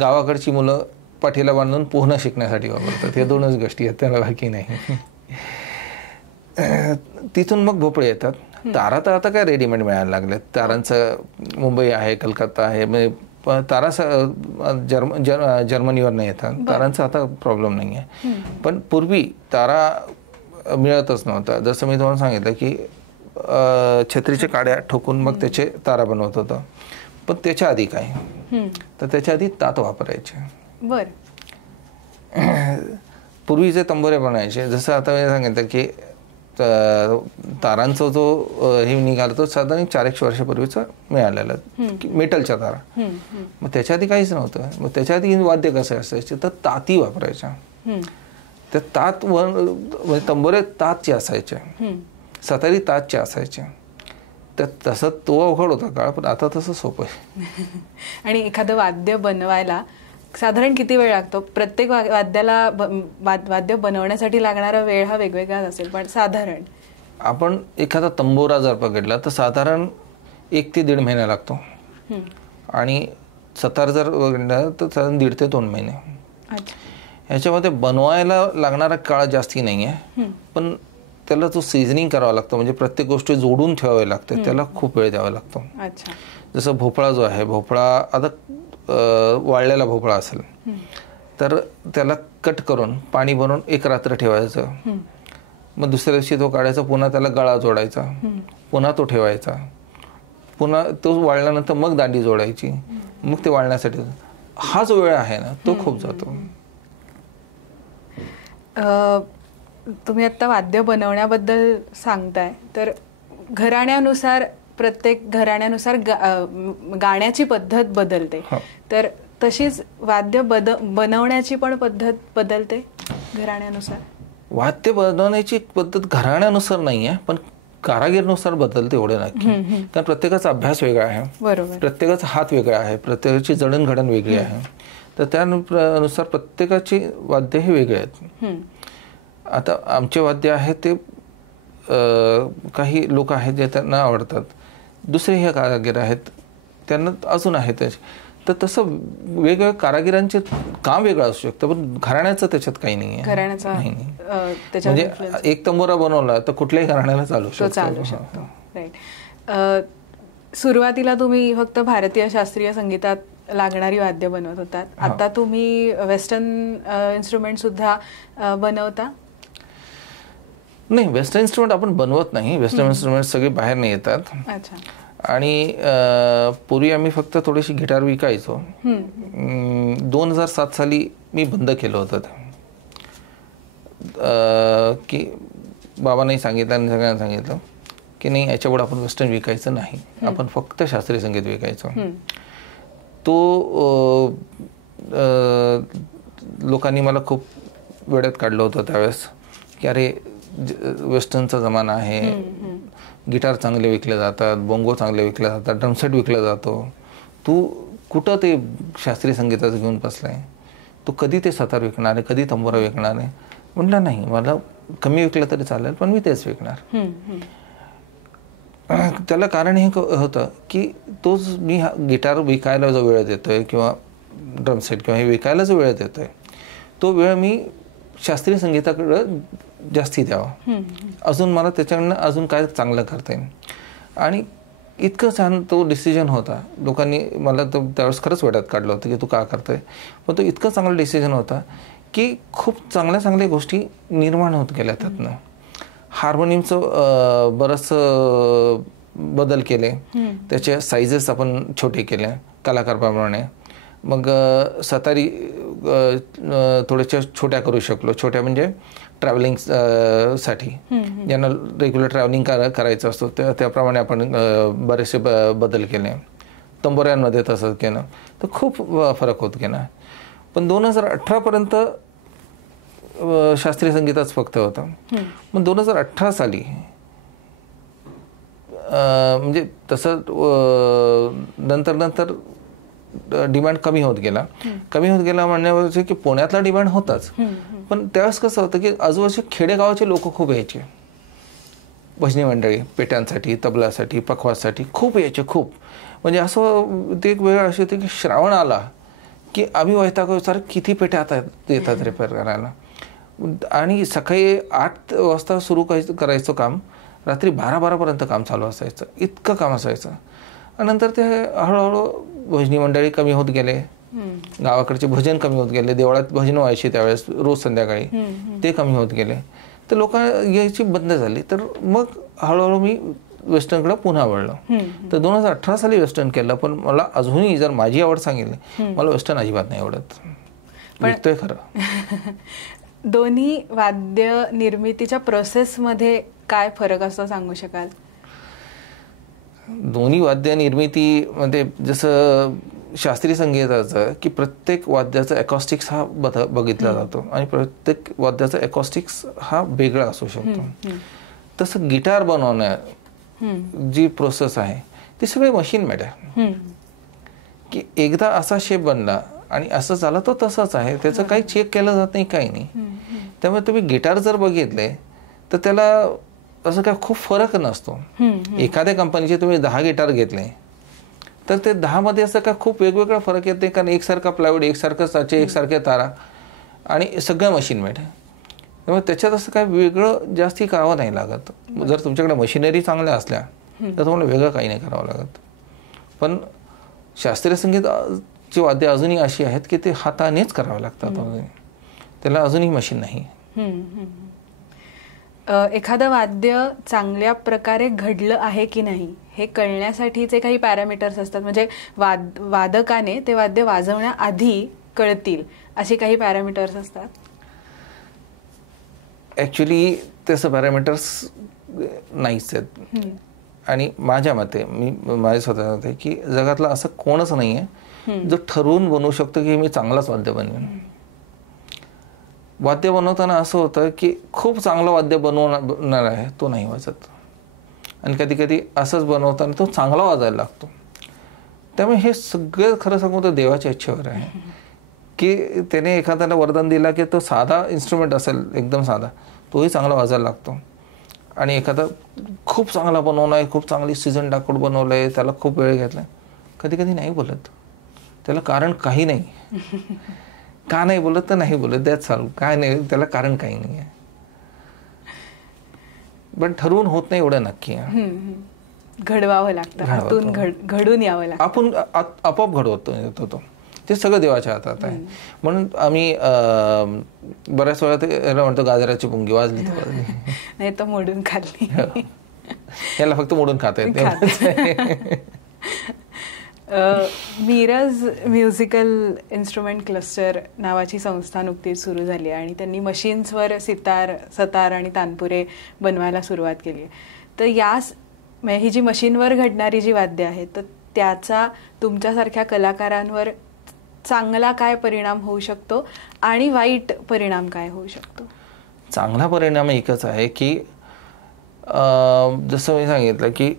गावाकडची मुलं पाठीला बांधून पोहणं शिकण्यासाठी वापरतात. या दोनच गोष्टी आहेत, त्याला बाकी नाही. तिथून मग भोपळे येतात. तारा तर आता काय रेडीमेड मिळायला लागलेत. तारांचं मुंबई आहे, कलकत्ता आहे, म्हणजे तारा जर्मनीवर नाही येतात. तारांचा आता प्रॉब्लेम नाही आहे. पण पूर्वी तारा मिळतच नव्हता. जसं मी तुम्हाला सांगितलं की छत्रीच्या काड्या ठोकून मग त्याचे तारा बनवत होतं. पण त्याच्या आधी काय, तर त्याच्या आधी तात वापरायचे. पूर्वी जे तंबोरे बनायचे, जसं आता मी सांगितलं की तारांचा जो हे निघाला तो साधारण 400 वर्षापूर्वीचा मिळालेला मेटलच्या तारा. मग त्याच्या आधी काहीच नव्हतं. मग त्याच्या आधी वाद्य कसं असायचे, तर ताती वापरायच्या. त्या तात म्हणजे तंबोरे तातचे असायचे, सतारी तातचे असायचे. तर तसं तो अवघड होता काळ, पण आता तसं सोपं आहे. आणि एखादं वाद्य बनवायला साधारण किती वेळ लागतो? प्रत्येक वाद्याला वाद्य बनवण्यासाठी लागणारा वेळ हा वेगवेगळा असेल, पण साधारण आपण एखादा तंबोरा जर पकडला तर साधारण 1 ते 1.5 महिना लागतो. आणि सतार जर पकडला तर साधारण 1.5 ते 2 महिने. ह्याच्यामध्ये बनवायला लागणारा काळ जास्ती नाही आहे, पण त्याला तो सीझनिंग करावा लागतो. म्हणजे प्रत्येक गोष्ट जोडून ठेवावी लागते, त्याला खूप वेळ द्यावा लागतो. जसं भोपळा जो आहे, भोपळा आता वाळलेला भोपळा असेल तर त्याला कट करून पाणी बनवून 1 रात्र ठेवायचं. मग दुसऱ्या दिवशी तो काढायचा, पुन्हा त्याला गळा जोडायचा, पुन्हा तो ठेवायचा, पुन्हा तो वाळल्यानंतर मग दांडी जोडायची, मग ते वाळण्यासाठी. हा जो वेळ आहे ना तो खूप जातो. तुम्ही आता वाद्य बनवण्याबद्दल सांगताय, तर घराण्यानुसार प्रत्येक घराण्यानुसार गाण्याची पद्धत बदलते. तर तशीच वाद्य बनवण्याची पण पद्धत बदलते घराण्यानुसार? वाद्य बनवण्याची पद्धत घराण्यानुसार नाही आहे, पण कारागीरनुसार बदलते एवढे नक्की. कारण प्रत्येकाचा अभ्यास वेगळा आहे, बरोबर, प्रत्येकाचा हात वेगळा आहे, प्रत्येकाची जडणघडण वेगळी आहे. तर त्यानुसार प्रत्येकाची वाद्य हे वेगळे आहेत. आता आमचे वाद्य आहे ते काही लोक आहेत जे त्यांना आवडतात, दुसरे हे कारागीर आहेत त्यांना अजून आहे त्याचे. तर तसं वेगवेगळ्या कारागिरांचे काम वेगळं असू शकतं, पण घराण्याचं त्याच्यात काही नाही आहे. म्हणजे एक तंबोरा बनवला तर कुठल्याही घराण्याला चालू शकतो. राईट. सुरुवातीला तुम्ही फक्त भारतीय शास्त्रीय संगीतात लागणारी वाद्य बनवत होतात, आता तुम्ही वेस्टर्न इन्स्ट्रुमेंट सुद्धा बनवता? नाही, वेस्टर्न इन्स्ट्रुमेंट आपण बनवत नाही. वेस्टर्न इन्स्ट्रुमेंट सगळे बाहेर नाही येतात. अच्छा. आणि पूर्वी आम्ही फक्त थोडीशी गिटार विकायचो. 2007 साली मी बंद केलं होतं की बाबांनाही सांगितलं आणि सगळ्यांना सांगितलं की नाही, याच्यापुढे आपण वेस्टर्न विकायचं नाही, आपण फक्त शास्त्रीय संगीत विकायचं. तो लोकांनी मला खूप वेळात काढलं होतं त्यावेळेस की अरे वेस्टर्नचा जमाना आहे, गिटार चांगले विकले जातात, बोंगो चांगले विकले जातात, ड्रमसेट विकला जातो, तू कुठं ते शास्त्रीय संगीताचं घेऊन बसलाय, तू कधी ते सतार विकणार आहे, कधी तंबोरा विकणार आहे. म्हटलं नाही, मला कमी विकलं तरी चालेल पण मी तेच विकणार. त्याला कारण हे होतं की तोच मी गिटार विकायला जो वेळ देतोय किंवा ड्रमसेट किंवा हे विकायला जो वेळ देतोय तो वेळ मी शास्त्रीय संगीताकडं जास्ती द्यावा, अजून मला त्याच्याकडनं अजून काय चांगलं करता येईल. आणि इतकं छान तो डिसिजन होता. लोकांनी मला तो त्यावेळेस खरंच वेड्यात काढलं होतं की तू का करतोय, पण तो इतकं चांगला डिसिजन होता की खूप चांगल्या चांगल्या गोष्टी निर्माण होत गेल्या त्यातनं. हार्मोनियमचं बरंच बदल केले, त्याचे साईजेस आपण छोटे केले कलाकाराप्रमाणे. मग सतारी थोड्याशा छोट्या करू शकलो, छोट्या म्हणजे ट्रॅव्हलिंग साठी, ज्यांना रेग्युलर ट्रॅव्हलिंग करायचं असतो त्याप्रमाणे आपण बरेचसे बदल केले. तंबोऱ्यांमध्ये तसं केलं तर खूप फरक होत गेला. पण 2018 शास्त्रीय संगीताच फक्त होतं. मग 2018 साली म्हणजे तसं नंतर डिमांड कमी होत गेला म्हणण्यावरचे की पुण्यातला डिमांड होताच, पण त्यावेळेस कसं होतं की आजूबाजूचे खेडेगावाचे लोक खूप यायचे, भजनी मंडळी पेट्यांसाठी, तबलासाठी, पखवाजसाठी खूप यायचे, खूप. म्हणजे असं ते एक वेळ अशी होती की श्रावण आला की आम्ही वैतागो, सर किती पेट्या आता येतात रिपेअर करायला. आणि सकाळी 8 वाजता सुरू करायचं काम, रात्री 12-12पर्यंत काम चालू असायचं, इतकं काम असायचं. आणि नंतर ते हळूहळू भजनी मंडळी कमी होत गेले, गावाकडचे भजन कमी होत गेले, देवळात भजन व्हायची त्यावेळेस रोज संध्याकाळी, ते कमी होत गेले, तर लोक यायची बंद झाली. तर मग हळूहळू मी वेस्टर्नकडे पुन्हा वळलो. तर 2018 साली वेस्टर्न केलं, पण मला अजूनही जर माझी आवड सांगितली, मला वेस्टर्न अजिबात नाही आवडत. विकतोय खरं. दोन्ही वाद्य निर्मितीच्या प्रोसेसमध्ये काय फरक असतो सांगू शकाल? दोन्ही वाद्य निर्मितीमध्ये जसं शास्त्रीय संगीताचं की प्रत्येक वाद्याचा एकॉस्टिक्स हा बघितला जातो आणि प्रत्येक वाद्याचा एकॉस्टिक्स हा वेगळा असू शकतो. तसं गिटार बनवण्या जी प्रोसेस आहे ती सगळी मशीन मेड आहे. की एकदा असा शेप बनला आणि असं झालं तो तसाच आहे, त्याचं काही चेक केलं जात नाही, काही नाही. त्यामुळे तुम्ही गिटार जर बघितले तर त्याला असं काय खूप फरक नसतो. एखाद्या कंपनीचे तुम्ही 10 गिटार घेतले तर ते 10 मध्ये असं काय खूप वेगवेगळा फरक येते, कारण एकसारखा प्लायवूड, एकसारखं साचे, एकसारखे तारा आणि सगळं मशीन मेड. त्यामुळे त्याच्यात असं काय वेगळं जास्ती करावं नाही लागत. जर तुमच्याकडे मशिनरी चांगल्या असल्या तर तुम्हाला वेगळं काही नाही करावं लागत. पण शास्त्रीय संगीताची वाद्य अजूनही अशी आहेत की ते हातानेच करावं लागतात, त्याला अजूनही मशीन नाही. एखादं वाद्य चांगल्या प्रकारे घडलं आहे की नाही हे कळण्यासाठीचे काही पॅरामीटर्स असतात, म्हणजे वादकाने ते वाद्य वाजवण्याआधी कळतील असे काही पॅरामीटर्स असतात? ॲक्च्युली तसं पॅरामीटर्स नाहीच आहेत. आणि माझ्या मते, माझ्या स्वतः मते की जगातला असं कोणच नाही आहे जो ठरवून बनवू शकतो की मी चांगलाच वाद्य बनवेन. वाद्य बनवताना असं होतं की खूप चांगलं वाद्य बनवणार आहे तो नाही वाजत, आणि कधी कधी असंच बनवताना तो चांगला वाजायला लागतो. त्यामुळे हे सगळं खरं सांगू तर देवाच्या इच्छेवर आहे की त्याने एखाद्याला वरदान दिला की तो साधा इन्स्ट्रुमेंट असेल, एकदम साधा, तोही चांगला वाजायला लागतो. आणि एखादा खूप चांगला बनवला आहे, खूप चांगली सीझन डाकोड बनवलं आहे, त्याला खूप वेळ घेतला, कधी कधी नाही बोलत, त्याला कारण काही नाही. का नाही बोलत तर नाही बोलत, द्याच चालू, काय नाही, त्याला कारण काही नाही आहे. पण ठरवून होत नाही एवढं नक्की आहे. घडवावं लागतं, घडून यावं लागतं, आपण आपोआप घडवतो तो. ते सगळं देवाच्या हातात आहे. म्हणून आम्ही बऱ्याच वेळा ते म्हणतो गाजराची पुंगी वाजली तर वाजली, नाही तर मोडून खाल्ली. याला फक्त मोडून खाता येते. मिरज म्युझिकल इन्स्ट्रुमेंट क्लस्टर नावाची संस्था नुकतीच सुरू झाली आणि त्यांनी मशीन्सवर सतार आणि तानपुरे बनवायला सुरुवात केली. तर ही जी मशीनवर घडणारी जी वाद्य आहेत तर त्याचा तुमच्यासारख्या कलाकारांवर चांगला काय परिणाम होऊ शकतो आणि वाईट परिणाम काय होऊ शकतो? चांगला परिणाम एकच आहे की जसं मी सांगितलं की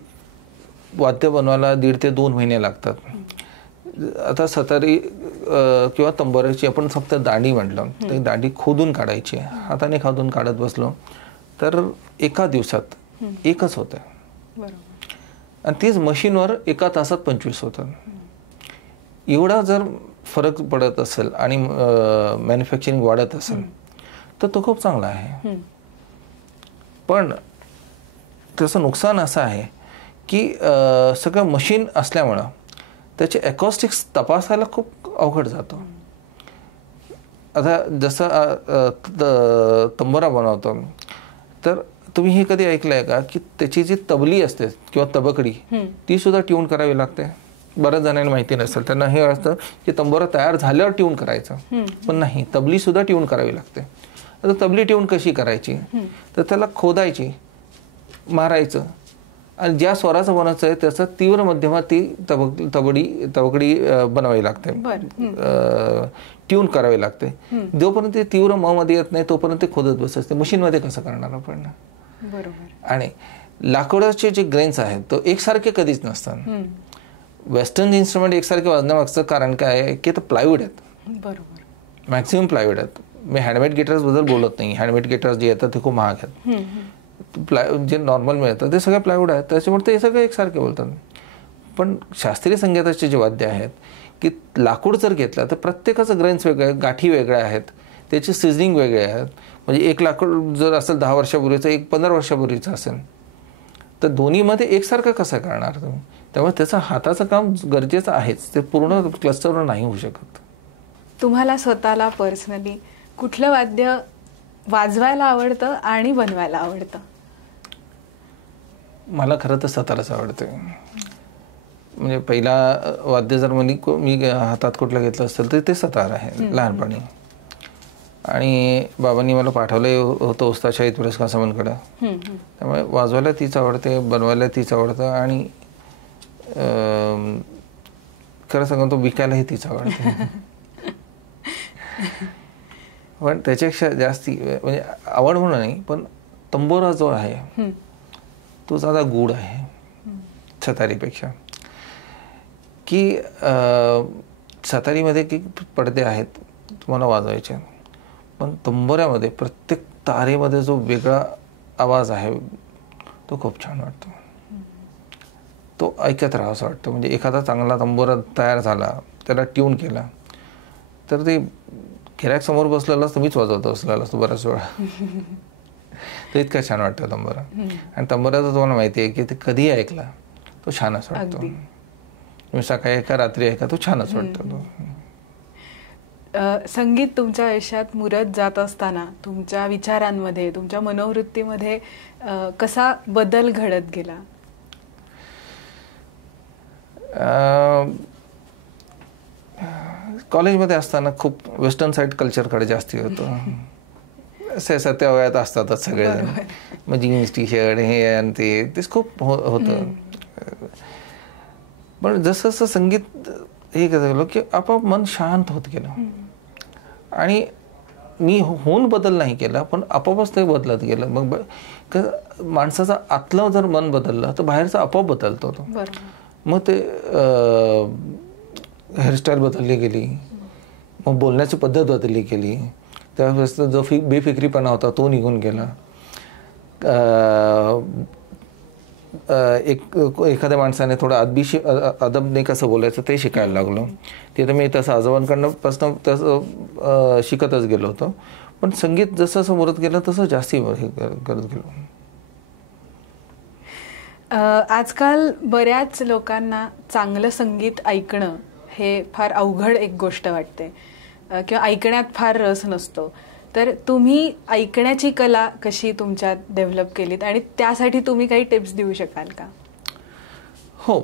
वाद्य बनवायला 1.5 ते 2 महिने लागतात. आता सतारी किंवा तंबोऱ्याची आपण फक्त दांडी म्हटलं तर दांडी खोदून काढायची, हाताने खोदून काढत बसलो तर एका दिवसात एकच होतं. आणि तेच मशीनवर एका तासात 25 होतं. एवढा जर फरक पडत असेल आणि मॅन्युफॅक्चरिंग वाढत असेल तर तो खूप चांगला आहे. पण त्याचं नुकसान असं आहे की सगळं मशीन असल्यामुळं त्याचे ॲकॉस्टिक्स तपासायला खूप अवघड जातो. आता जसं तंबोरा बनवतो तर तुम्ही हे कधी ऐकलं आहे का की त्याची जी तबली असते किंवा तबकडी ती सुद्धा ट्यून करावी लागते. बऱ्याच जणांना माहिती नसेल, त्यांना हे असतं की तंबोरा तयार झाल्यावर ट्यून करायचं, पण नाही, तबली सुद्धा ट्यून करावी लागते. आता तबली ट्यून कशी करायची तर त्याला खोदायची, मारायचं आणि ज्या स्वराचं बनायचं आहे त्याचा तीव्र मध्यमात ती तबकडी बनवावी लागते, ट्यून करावी लागते. जोपर्यंत ते तीव्र म मध्ये येत नाही तोपर्यंत ते खोदत बसायचं. मशीनमध्ये कसं करणार आपण? बरोबर. आणि लाकडाचे जे ग्रेन्स आहेत तो एकसारखे कधीच नसतात. वेस्टर्न इन्स्ट्रुमेंट एकसारखे वाजण्यामागचं कारण काय आहे की ते प्लायवूड आहेत. बरोबर. मॅक्सिमम प्लायवूड आहेत. मी हँडमेड गिटार्स बद्दल बोलत नाही. हँडमेड गिटार्स जे येतात ते खूप महाग आहेत. जे नॉर्मल मिळतात ते सगळे प्लायवूड आहेत, त्याच्यामुळे ते सगळे एकसारखे बोलतात. पण शास्त्रीय संगीताचे जे वाद्य आहेत की लाकूड जर घेतलं तर प्रत्येकाचं ग्रेन्स वेगळं आहे, गाठी वेगळ्या आहेत, त्याची सिझनिंग वेगळे आहेत. म्हणजे एक लाकूड जर असेल 10 वर्षापूर्वीचं, एक 15 वर्षापूर्वीचं असेल तर दोन्हीमध्ये एकसारखं कसं करणार तुम्ही? त्यामुळे त्याचं हाताचं काम गरजेचं आहेच, ते पूर्ण क्लस्टरवर नाही होऊ शकत. तुम्हाला स्वतःला पर्सनली कुठलं वाद्य वाजवायला आवडतं आणि बनवायला आवडतं? मला खरं तर सतारच आवडतं. म्हणजे पहिला वाद्य जर मी हातात कुठलं घेतलं असेल तर ते सतार आहे लहानपणी. आणि बाबांनी मला पाठवलं होतं उस्ताद शाहीद पुरस्कार सामंतकडं, त्यामुळे वाजवायला तीच आवडते, बनवायला तीच आवडतं आणि खरं सांगतो विकायलाही तीच आवडते. पण त्याच्यापेक्षा जास्ती म्हणजे आवड म्हणून नाही, पण तंबोरा जो आहे तो ज्यादा गूढ आहे सतारीपेक्षा. की सतारीमध्ये की पडदे आहेत तुम्हाला वाजवायचे, पण तंबोऱ्यामध्ये प्रत्येक तारेमध्ये जो वेगळा आवाज आहे तो खूप छान वाटतो. तो ऐकत राहावं असं वाटतं. म्हणजे एखादा चांगला तंबोरा तयार झाला, त्याला ट्यून केला तर ते गिऱ्हाईक समोर बसलेलाच तुम्हीच वाजवतो असलेला असतो बऱ्याच वेळा. तो इतका छान वाटतं तंबोरा. आणि तंबोऱ्याचं तुम्हाला माहिती आहे की ते कधीही ऐकला तो छानच वाटतो. तुम्ही सकाळी ऐका, रात्री ऐका, तो छानच वाटतो. संगीत तुमच्या आयुष्यात मुरत जात असताना तुमच्या विचारांमध्ये, तुमच्या मनोवृत्तीमध्ये कसा बदल घडत गेला? कॉलेजमध्ये असताना खूप वेस्टर्न साईड कल्चरकडे जास्ती होतं. सत्या वयात असतातच सगळेजण, मग जीन्स टी शर्ट हे आणि तेच खूप होतं. पण जसं जसं संगीत हे गेलं की आपोआप मन शांत होत गेलं. आणि मी होऊन बदल नाही केला, पण आपोआपच ते बदलत गेलं. मग माणसाचं आतलं जर मन बदललं तर बाहेरचं आपोआप बदलतो तो. मग ते हेअरस्टाईल बदलली गेली, मग बोलण्याची पद्धत बदलली गेली, त्यावेळेस जो बेफिक्रीपणा होता तो निघून गेला. एखाद्या माणसाने थोडं अदबने कसं बोलायचं ते शिकायला लागलो. ते तर मी तसं आजोबांकडनं तसं शिकतच गेलो होतो. पण संगीत जसं जसं मुरत गेलं तसं जास्ती हे करत गेलो. आजकाल बऱ्याच लोकांना चांगलं संगीत ऐकणं हे फार अवघड एक गोष्ट वाटते किंवा ऐकण्यात फार रस नसतो. तर तुम्ही ऐकण्याची कला कशी तुमच्यात डेव्हलप केलीत आणि त्यासाठी तुम्ही काही टिप्स देऊ शकाल का? हो,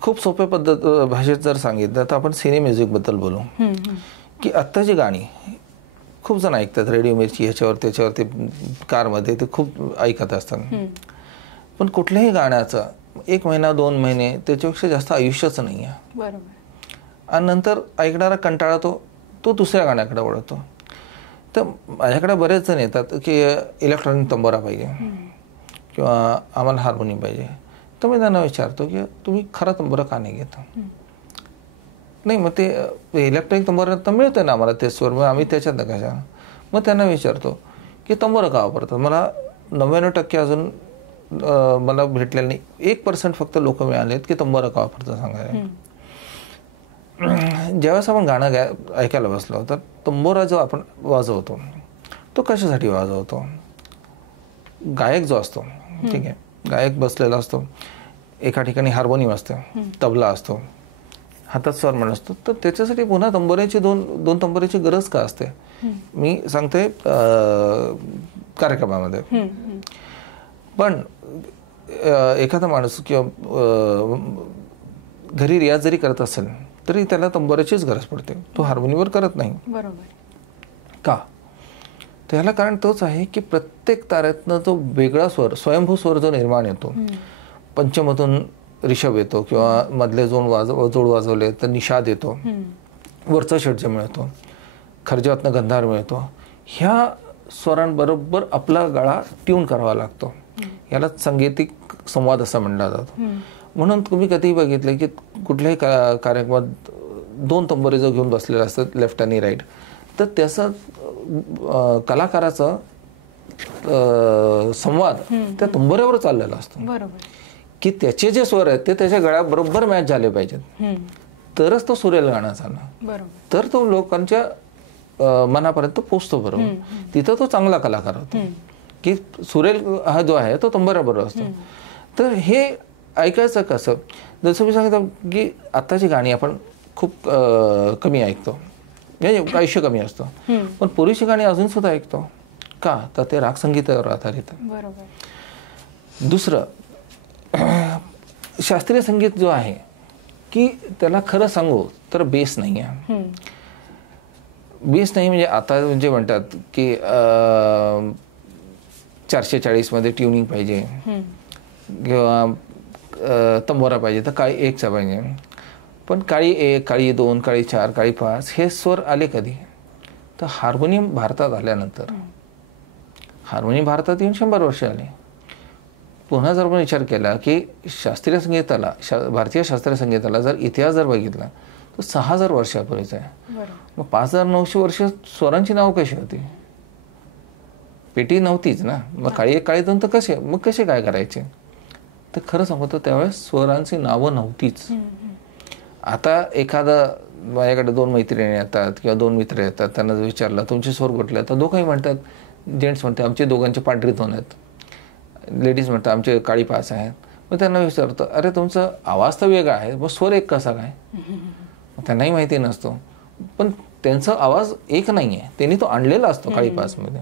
खूप सोप्या भाषेत जर सांगितलं तर आपण सिने म्युझिकबद्दल बोलू. की आत्ताची गाणी खूप जण ऐकतात, रेडिओ मिरची ह्याच्यावर त्याच्यावर, ते कारमध्ये ते खूप ऐकत असतात. पण कुठल्याही गाण्याचं 1 महिना 2 महिने त्याच्यापेक्षा जास्त आयुष्यच नाही आहे. बरोबर. आणि नंतर ऐकणारा कंटाळा तो दुसऱ्या गाण्याकडे वळतो. तर माझ्याकडे बरेच जण येतात की इलेक्ट्रॉनिक तंबोरा पाहिजे किंवा आम्हाला हार्मोनियम पाहिजे. तर मी त्यांना विचारतो की तुम्ही खरा तंबोरा का नाही घेता. नाही मग ते इलेक्ट्रॉनिक तंबोरा तर मिळतं ना आम्हाला ते स्वर, मग आम्ही त्याच्यात कशा. मग त्यांना विचारतो की तंबोरा का वापरतात. मला 99% अजून मला भेटलेलं नाही. 1% फक्त लोक मिळालेत की तंबोरा का वापरतात सांगायला. ज्यावेळेस आपण गाणं ऐकायला बसलो तर तंबोरा जो आपण वाजवतो तो कशासाठी वाजवतो. गायक जो असतो, ठीक आहे, गायक बसलेला असतो, एका ठिकाणी हार्मोनियम असतं, तबला असतो, हातात स्वरमंडळ असतो, तर त्याच्यासाठी पुन्हा तंबोऱ्याची दोन तंबोऱ्याची गरज का असते. मी सांगतोय कार्यक्रमामध्ये. पण एखादा माणूस किंवा घरी रियाज जरी करत असेल तरी त्याला तंबोऱ्याचीच गरज पडते. तो हार्मोनियमवर करत नाही. बरोबर. का. तर ह्याला कारण तोच आहे की प्रत्येक ताऱ्यातनं तो वेगळा स्वर, स्वयंभू स्वर जो निर्माण येतो, पंचमधून ऋषभ येतो किंवा मधले जोड वाजवले तर निषाद येतो, वरचा षड्ज मिळतो, खर्जातनं गंधार मिळतो. ह्या स्वरांबरोबर आपला गळा ट्यून करावा लागतो. याला सांगीतिक संवाद असा म्हणला जातो. म्हणून तुम्ही कधीही बघितलं की कुठल्याही कार्यक्रमात 2 तंबोरे जो घेऊन बसलेले असतात लेफ्ट आणि राईट, तर त्याचा कलाकाराचा संवाद त्या तंबोऱ्यावर चाललेला असतो. बरोबर. की त्याचे जे स्वर आहेत ते त्याच्या गळ्याबरोबर मॅच झाले पाहिजेत, तरच तो सुरेल गाणं चालणार. बरोबर. तर तो लोकांच्या मनापर्यंत पोचतो. बरोबर. तिथं तो चांगला कलाकार होतो की सुरेल हा जो आहे तो तंबोऱ्याबरोबर असतो. तर हे ऐकायचं कसं. जसं मी सांगितलं की आत्ताची गाणी आपण खूप कमी ऐकतो, म्हणजे आयुष्य कमी असतो, पण पूर्वीची गाणी अजून सुद्धा ऐकतो. का. तर ते राग संगीतावर आधारित. बरोबर. दुसरं, शास्त्रीय संगीत जो आहे की त्याला खरं सांगू तर बेस नाही आहे. बेस नाही म्हणजे आता म्हणजे म्हणतात की 440 मध्ये ट्युनिंग पाहिजे किंवा तंबोरा पाहिजे तर काळी 1चा पाहिजे. पण काळी 1, काळी 2, काळी 4, काळी 5 हे स्वर आले कधी. तर हार्मोनियम भारतात आल्यानंतर. हार्मोनियम भारतात येऊन 100 वर्ष आले. पुन्हा जर आपण विचार केला की शास्त्रीय संगीताला, भारतीय शास्त्रीय संगीताला जर इतिहास जर बघितला तर 6000 वर्षापूर्वीचा आहे. मग 5900 वर्ष स्वरांची नाव कशी होती. पेटी नव्हतीच ना. मग काळी 1, काळी 2 तर कसे काय करायचे. तर खरं सांगतो त्यावेळेस स्वरांची नावं नव्हतीच. आता एखादा माझ्याकडे 2 मैत्रिणी येतात किंवा 2 मित्र येतात, त्यांना जर विचारलं तुमचे स्वर कुठले आहेत तर दोघंही म्हणतात, जेंट्स म्हणतात आमचे दोघांचे पांढरी 2 आहेत, लेडीज म्हणतात आमचे काळी 5 आहेत. मग त्यांना विचारतो अरे तुमचा आवाज तर वेगळा आहे, मग स्वर एक कसा काय. त्यांनाही माहिती नसतो. पण त्यांचा आवाज एक नाही आहे, त्यांनी तो आणलेला असतो काळी 5 मध्ये.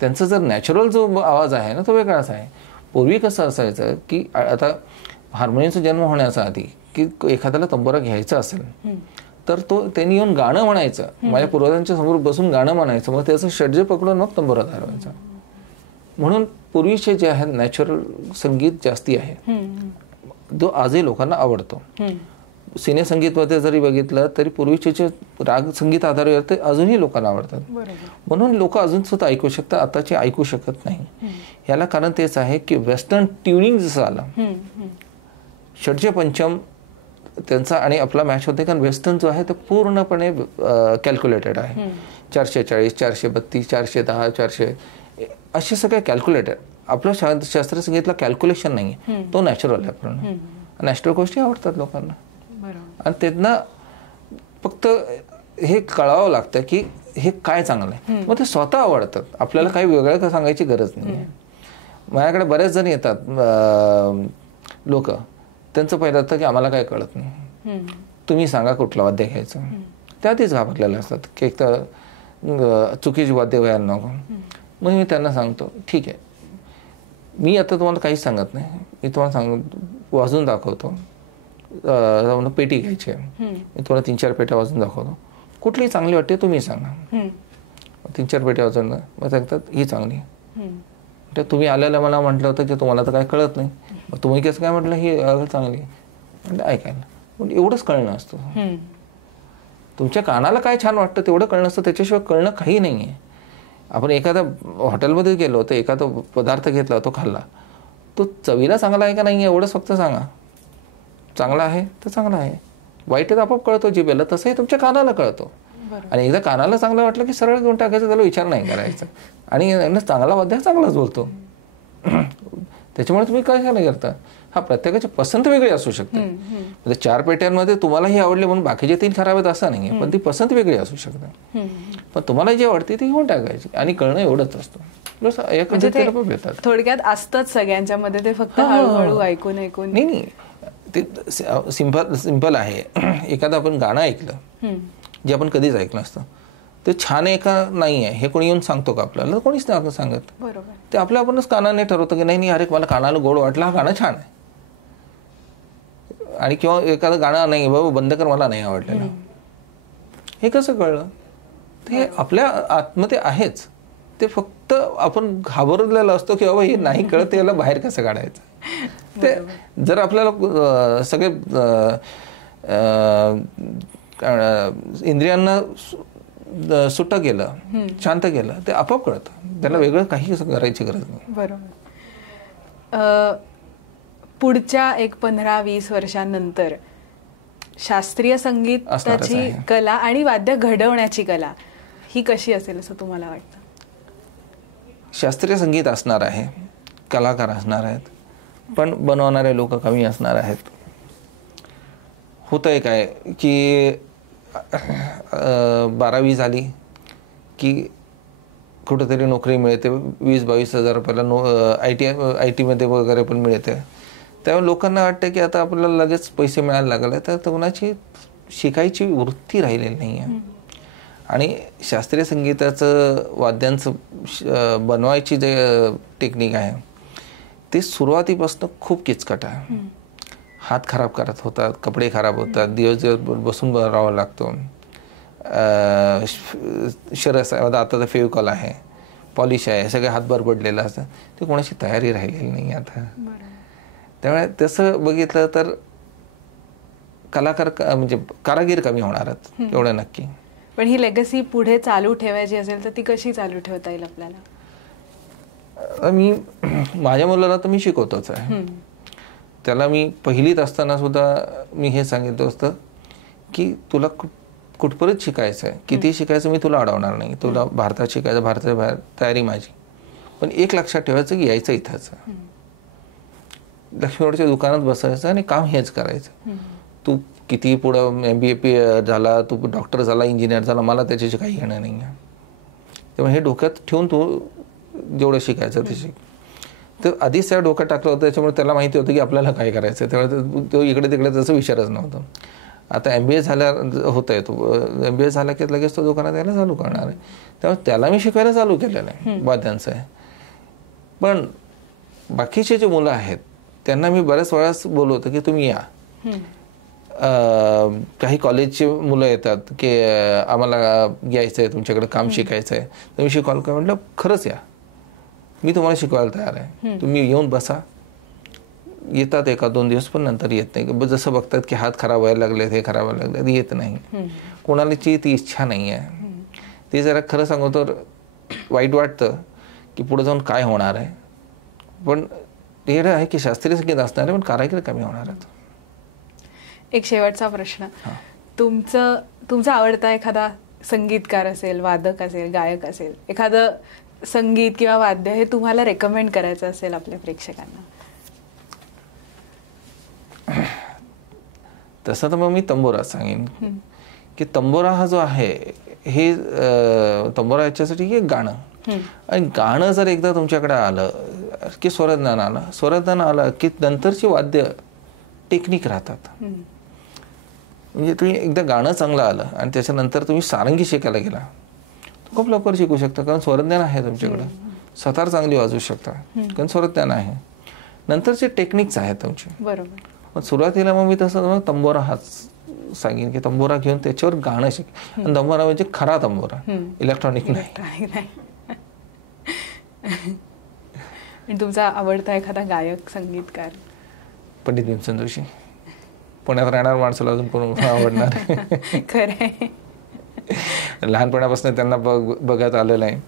त्यांचा जर नॅचरल जो आवाज आहे ना तो वेगळाच आहे. पूर्वी कसं असायचं की आता हार्मोनियमचा जन्म होण्याचा आधी की एखाद्याला तंबोरा घ्यायचा असेल तर तो त्यांनी येऊन गाणं म्हणायचं, माझ्या पूर्वजांच्या समोर बसून गाणं म्हणायचं, मग त्याचं षड्ज पकडून मग तंबोरा धारवायचा. म्हणून पूर्वीचे जे आहे नॅचरल संगीत जास्ती आहे, जो आजही लोकांना आवडतो. सिने संगीतमध्ये जरी बघितलं तरी पूर्वीचे जे राग संगीत आधारित ते अजूनही लोकांना आवडतात. म्हणून लोक अजून सुद्धा ऐकू शकतात, आताचे ऐकू शकत नाही. याला कारण तेच आहे की वेस्टर्न ट्युनिंग जसं आलं, षड्ज पंचम त्यांचा आणि आपला मॅच होते. कारण वेस्टर्न जो आहे तो पूर्णपणे कॅल्क्युलेटेड आहे. 440, 432, 410, 400 असे सगळे कॅल्क्युलेटेड. आपलं शास्त्रीय संगीतला कॅल्क्युलेशन नाही, तो नॅचरल आहे. आपण नॅचरल गोष्टी आवडतात लोकांना आणि त्यांना फक्त हे कळावं लागतं की हे काय चांगलं आहे, मग ते स्वतः आवडतात. आपल्याला काही वेगळं सांगायची गरज नाही. माझ्याकडे बरेच जण येतात लोक, त्यांचं पहिलं असतं की आम्हाला काय कळत नाही, तुम्ही सांगा कुठलं वाद्य घ्यायचं. त्या आधीच घाबरलेले असतात की एक तर चुकीची वाद्य घ्यायला नको. मग मी त्यांना सांगतो ठीक आहे, मी आता तुम्हाला काहीच सांगत नाही, मी तुम्हाला वाजून दाखवतो. पेटी घ्यायची आहे, मी तुम्हाला 3-4 पेट्या वाजून दाखवतो, कुठली चांगली वाटते तुम्ही सांगा. 3-4 पेट्या वाजून मग सांगतात ही चांगली. तुम्ही आल्याला मला म्हटलं होतं की तुम्हाला तर काय कळत नाही, मग तुम्ही कसं काय म्हटलं ही चांगली. म्हणजे ऐकायला एवढंच कळणं असतं. तुमच्या कानाला काय छान वाटतं तेवढं कळणं असतं, त्याच्याशिवाय कळणं काही नाही आहे. आपण एखाद्या हॉटेलमध्ये गेलो तर एखादा पदार्थ घेतला, तो खाल्ला, तो चवीला चांगला आहे का नाही आहे एवढंच फक्त सांगा. चांगला आहे तर चांगला आहे, वाईट आहे तर आपोआप कळतो जिभेला, तसंही तुमच्या कानाला कळतो. आणि एकदा कानाला चांगलं वाटलं की सरळ घेऊन टाकायचं, त्याला विचार नाही करायचा. आणि चांगला वाद्य चांगलाच बोलतो. त्याच्यामुळे तुम्ही काय नाही करता. हा, प्रत्येकाची पसंत वेगळी असू शकते. म्हणजे 4 पेट्यांमध्ये तुम्हाला ही आवडली म्हणून बाकीचे 3 खराब आहेत असं नाही, पण ती पसंत वेगळी असू शकते. पण तुम्हाला जी आवडते ती घेऊन टाकायची आणि कळणं एवढंच असतं. थोडक्यात असतंच सगळ्यांच्या मध्ये, ते फक्त हळूहळू ऐकून नाही, ते सिंपल आहे. एखादं आपण गाणं ऐकलं जे आपण कधीच ऐकलं असतं, ते छान आहे का नाही आहे हे कोणी येऊन सांगतो का आपल्याला? कोणीच नाही सांगत. ते आपणच कानाने ठरवतं की नाही अरे मला कानाला गोड वाटलं, हा गाणं छान आहे. आणि किंवा एखादं गाणं नाही बाबा बंद कर, मला नाही आवडलेलं. हे कसं कळलं? ते आपल्या आतमध्ये आहेच. ते फक्त आपण घाबरलेलो असतो की बाबा हे नाही कळत, याला बाहेर कसं काढायचं. ते जर आपल्याला सगळे इंद्रियांना सुट्ट केलं, शांत केलं, ते आपोआप कळतं. त्याला वेगळं काही करायची गरज नाही. बरोबर. पुढच्या 15-20 वर्षांनंतर शास्त्रीय संगीताची कला आणि वाद्य घडवण्याची कला ही कशी असेल असं तुम्हाला वाटतं? शास्त्रीय संगीत असणार आहे, कलाकार असणार आहेत, पण बनवणारे लोक कमी असणार आहेत. होतंय काय की 12वी झाली की कुठेतरी नोकरी मिळते, 20-22 हजार रुपयाला आय टीमध्ये वगैरे पण मिळते. त्यामुळे लोकांना वाटतं की आता आपल्याला लगेच पैसे मिळायला लागले, तर कोणाची शिकायची वृत्ती राहिलेली नाही आहे. आणि शास्त्रीय संगीताचं वाद्यांचं बनवायची जे टेक्निक आहे ते सुरुवातीपासून खूप किचकट आहे. हात खराब करत होतात, कपडे खराब होतात, दिवस बसून राहावं लागतो. शरस आहे, आता तर फेविकॉल आहे, पॉलिश आहे, सगळे हात बरबडलेलं असतं. ते कोणाची तयारी राहिलेली नाही आता. त्यामुळे तसं बघितलं तर कलाकार म्हणजे कारागीर कमी होणारच, एवढं नक्की. पण ही लेगसी पुढे चालू ठेवायची असेल तर ती कशी चालू ठेवता येईल आपल्याला? मी माझ्या मुलाला तर मी शिकवतोच आहे. त्याला मी पहिलीत असताना सुद्धा मी हे सांगितलं असतं की तुला कुठपर्यंत शिकायचं आहे, किती शिकायचं मी तुला अडवणार नाही. तुला भारतात शिकायचं, भारताच्या बाहेर तयारी माझी, पण एक लक्षात ठेवायचं की यायचं इथंच. लक्ष्मीवाडीच्या दुकानात बसायचं आणि काम हेच करायचं. तू किती पुढं MBA झाला, तू डॉक्टर झाला, इंजिनियर झाला, मला त्याच्याशी काही घेणं नाही आहे. तेव्हा हे डोक्यात ठेवून तू जेवढं शिकायचं ते शिक. तर आधीच त्या डोक्यात टाकलं होतं, त्याच्यामुळे त्याला माहिती होतं की आपल्याला काय करायचं. त्यामुळे तो इकडे तिकडे त्याचा विचारच नव्हतं. आता MBA झाल्या होतंय, तो MBA झाला की लगेच तो दुकानात यायला चालू करणार आहे. त्यामुळे त्याला मी शिकायला चालू केलेलं आहे वाद्यांचं आहे. पण बाकीचे जे मुलं आहेत त्यांना मी बऱ्याच वेळाच बोलवतो की तुम्ही या. काही कॉलेजचे मुलं येतात की आम्हाला यायचं आहे, तुमच्याकडे काम शिकायचं आहे, तुम्ही शिकवाल का? म्हटलं खरंच या, मी तुम्हाला शिकवायला तयार आहे, तुम्ही येऊन बसा. येतात 1-2 दिवस, पण नंतर येत नाही. जसं बघतात की हात खराब व्हायला लागलेत, हे खराब व्हायला लागलेत, येत नाही. कोणाची ती इच्छा नाही आहे. ते जरा खरं सांगू तर वाईट वाटतं की पुढे जाऊन काय होणार आहे. पण हे आहे की शास्त्रीय संगीत असणार आहे, पण कारागीर कमी होणार आहेत. एक शेवटचा प्रश्न, तुमचा आवडता एखादा संगीतकार असेल, वादक असेल, गायक असेल, एखादं संगीत किंवा वाद्य हे तुम्हाला रेकमेंड करायचं असेल आपल्या प्रेक्षकांना? तसं तर मग मी तंबोरा सांगेन की तंबोरा हा जो आहे हे तंबोरा याच्यासाठी हे गाणं, आणि गाणं जर एकदा तुमच्याकडे आलं की स्वरज्ञान आलं, स्वरज्ञान आलं की नंतरची वाद्य टेक्निक राहतात. म्हणजे तुम्ही एकदा गाणं चांगलं आलं आणि त्याच्यानंतर तुम्ही सारंगी शिकायला गेला, खूप लवकर शिकू शकता, कारण स्वरज्ञान आहे तुमच्याकडं. सतार चांगली वाजवू शकता कारण स्वरज्ञान आहे. नंतरचे टेक्निक्स आहेत तुमचे. बरोबर. पण सुरुवातीला मग मी तसं तंबोरा हाच सांगेन की तंबोरा घेऊन त्याच्यावर गाणं शिक. आणि तंबोरा म्हणजे खरा तंबोरा, इलेक्ट्रॉनिक नाही. तुमचा आवडता एखादा गायक, संगीतकार? पंडित भीमसेन जोशी. पुण्यात राहणार माणसाला अजून कोण आवडणार? खरंय. लहानपणापासून त्यांना बघत आलेलं आहे,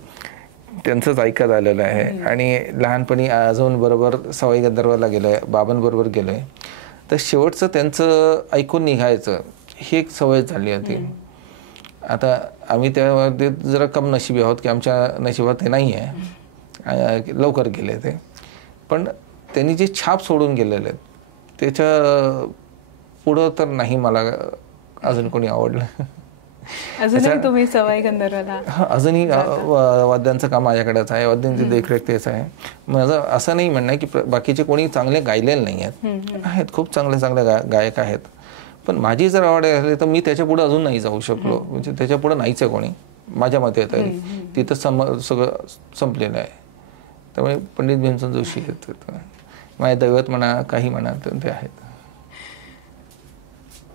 त्यांचंच ऐकत आलेलं आहे. आणि लहानपणी अजून बरोबर सवाई गंधर्वला गेलो आहे, बाबांबरोबर गेलो आहे. तर शेवटचं त्यांचं ऐकून निघायचं ही एक सवय झाली होती. आता आम्ही त्यामध्ये जरा कम नशिबी आहोत की आमच्या नशिबात ते नाही आहे, लवकर गेले ते. पण त्यांनी जे छाप सोडून गेलेले आहेत त्याच्या पुढं तर नाही मला अजून कोणी आवडलं. अजूनही तुम्ही सवाई गंधर्वला? अजूनही वाद्यांचं काम माझ्याकडेच आहे, वाद्यांची देखरेख तेच आहे. माझं असं नाही म्हणणं की बाकीचे कोणी चांगले गायलेले नाही आहेत, खूप चांगले चांगले गायक आहेत. पण माझी जर आवड असली तर मी त्याच्या पुढे अजून नाही जाऊ शकलो, म्हणजे त्याच्या पुढे नाहीच आहे कोणी माझ्या मते तरी. तिथं सगळं संपलेलं आहे. त्यामुळे पंडित भीमसेन जोशी आहेत, माझे दैवत म्हणा, काही म्हणा, ते आहेत.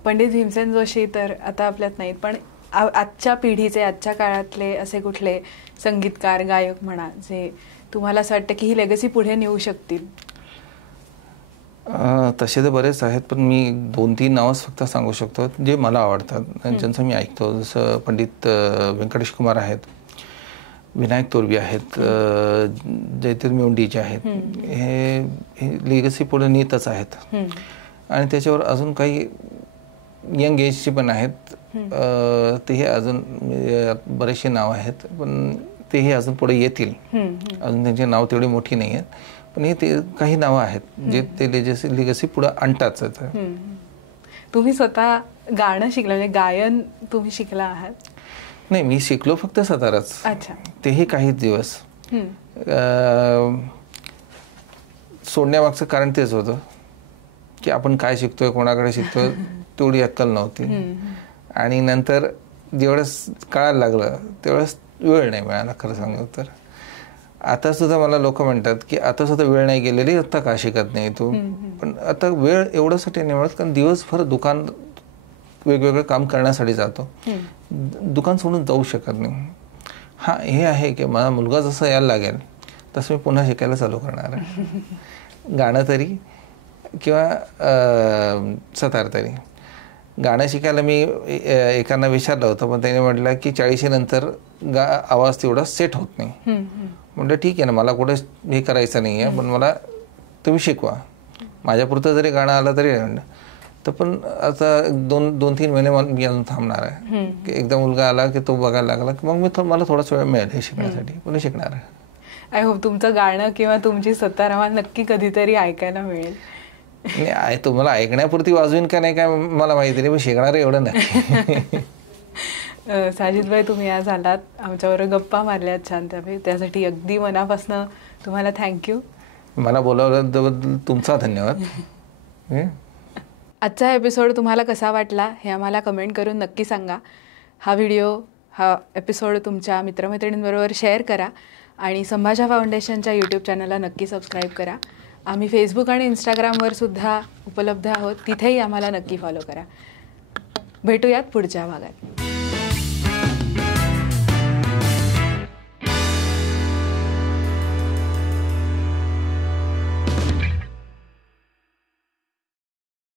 पंडित भीमसेन जोशी तर आता आपल्यात नाहीत, पण आजच्या पिढीचे, आजच्या काळातले असे कुठले संगीतकार, गायक म्हणा, जे तुम्हाला असं वाटतं की ही लेगसी पुढे नेऊ शकतील? तसे तर बरेच आहेत, पण मी 2-3 नावच फक्त सांगू शकतो जे मला आवडतात, ज्यांचं मी ऐकतो. जसं पंडित व्यंकटेश कुमार आहेत, विनायक तोरबी आहेत, जयतीर मेवंडी जे आहेत, हे लेगसी पुढे नेतच आहेत. आणि त्याच्यावर अजून काही यंग एजचे पण आहेत, तेही अजून बरेचसे नाव आहेत, पण तेही अजून पुढे येतील. अजून त्यांची नाव तेवढी मोठी नाही आहेत, पण हे ते काही नावं आहेत जे ते लेगसी पुढे आणताच. तुम्ही स्वतः गाणं शिकला, म्हणजे गायन तुम्ही शिकला आहात? नाही, मी शिकलो फक्त साताराच. अच्छा. तेही काही दिवस. सोडण्यामागचं कारण तेच होतं की आपण काय शिकतोय, कोणाकडे शिकतोय तेवढी अक्कल नव्हती. आणि नंतर जेवढं कळायला लागलं तेवढंच वेळ नाही मिळाला, खरं सांगू तर. आता सुद्धा मला लोक म्हणतात की आता सुद्धा वेळ नाही गेलेली, आता का शिकत नाही तू? पण आता वेळ एवढ्यासाठी नाही मिळत कारण दिवसभर दुकान वेगवेगळं काम करण्यासाठी जातो, दुकान सोडून जाऊ शकत नाही. हा, हे आहे की माझा मुलगा जसा यायला लागेल तसं मी पुन्हा शिकायला चालू करणार आहे, गाणं तरी किंवा सतार तरी. गाणं शिकायला मी एकांना विचारलं होतं, पण त्याने म्हटलं की 40 नंतर आवाज तेवढा सेट होत नाही. म्हटलं ठीक आहे ना, मला कुठे हे करायचं नाही आहे, पण मला तुम्ही शिकवा, माझ्यापुरतं जरी गाणं आलं तरी. म्हणलं तर पण आता 2-3 महिने मी अजून थांबणार आहे. एकदा मुलगा आला की तो बघायला लागला की मग मला थोडाच वेळ मिळेल हे शिकण्यासाठी, पुन्हा शिकणार आहे. आय होप तुमचं गाणं किंवा तुमची सतार आम्हाला नक्की कधीतरी ऐकायला मिळेल. नाही, तुम्हाला ऐकण्यापुरती वाजवीन का नाही काय मला माहिती नाही, पण शिकणार एवढं नाही. साजिदभाई, तुम्ही आज आलात, आमच्याबरोबर गप्पा मारल्यात छान, त्यासाठी अगदी मनापासून तुम्हाला थँक्यू. मला बोलावल्याबद्दल तुमचा धन्यवाद. आजचा एपिसोड तुम्हाला कसा वाटला हे आम्हाला कमेंट करून नक्की सांगा. हा एपिसोड तुमच्या मित्रमैत्रिणींबरोबर शेअर करा आणि संभाषा फाउंडेशनच्या यूट्यूब चॅनलला नक्की सबस्क्राईब करा. आम्ही फेसबुक आणि इंस्टाग्रामवर सुद्धा उपलब्ध आहोत, तिथेही आम्हाला नक्की फॉलो करा. भेटूयात पुढच्या भागात.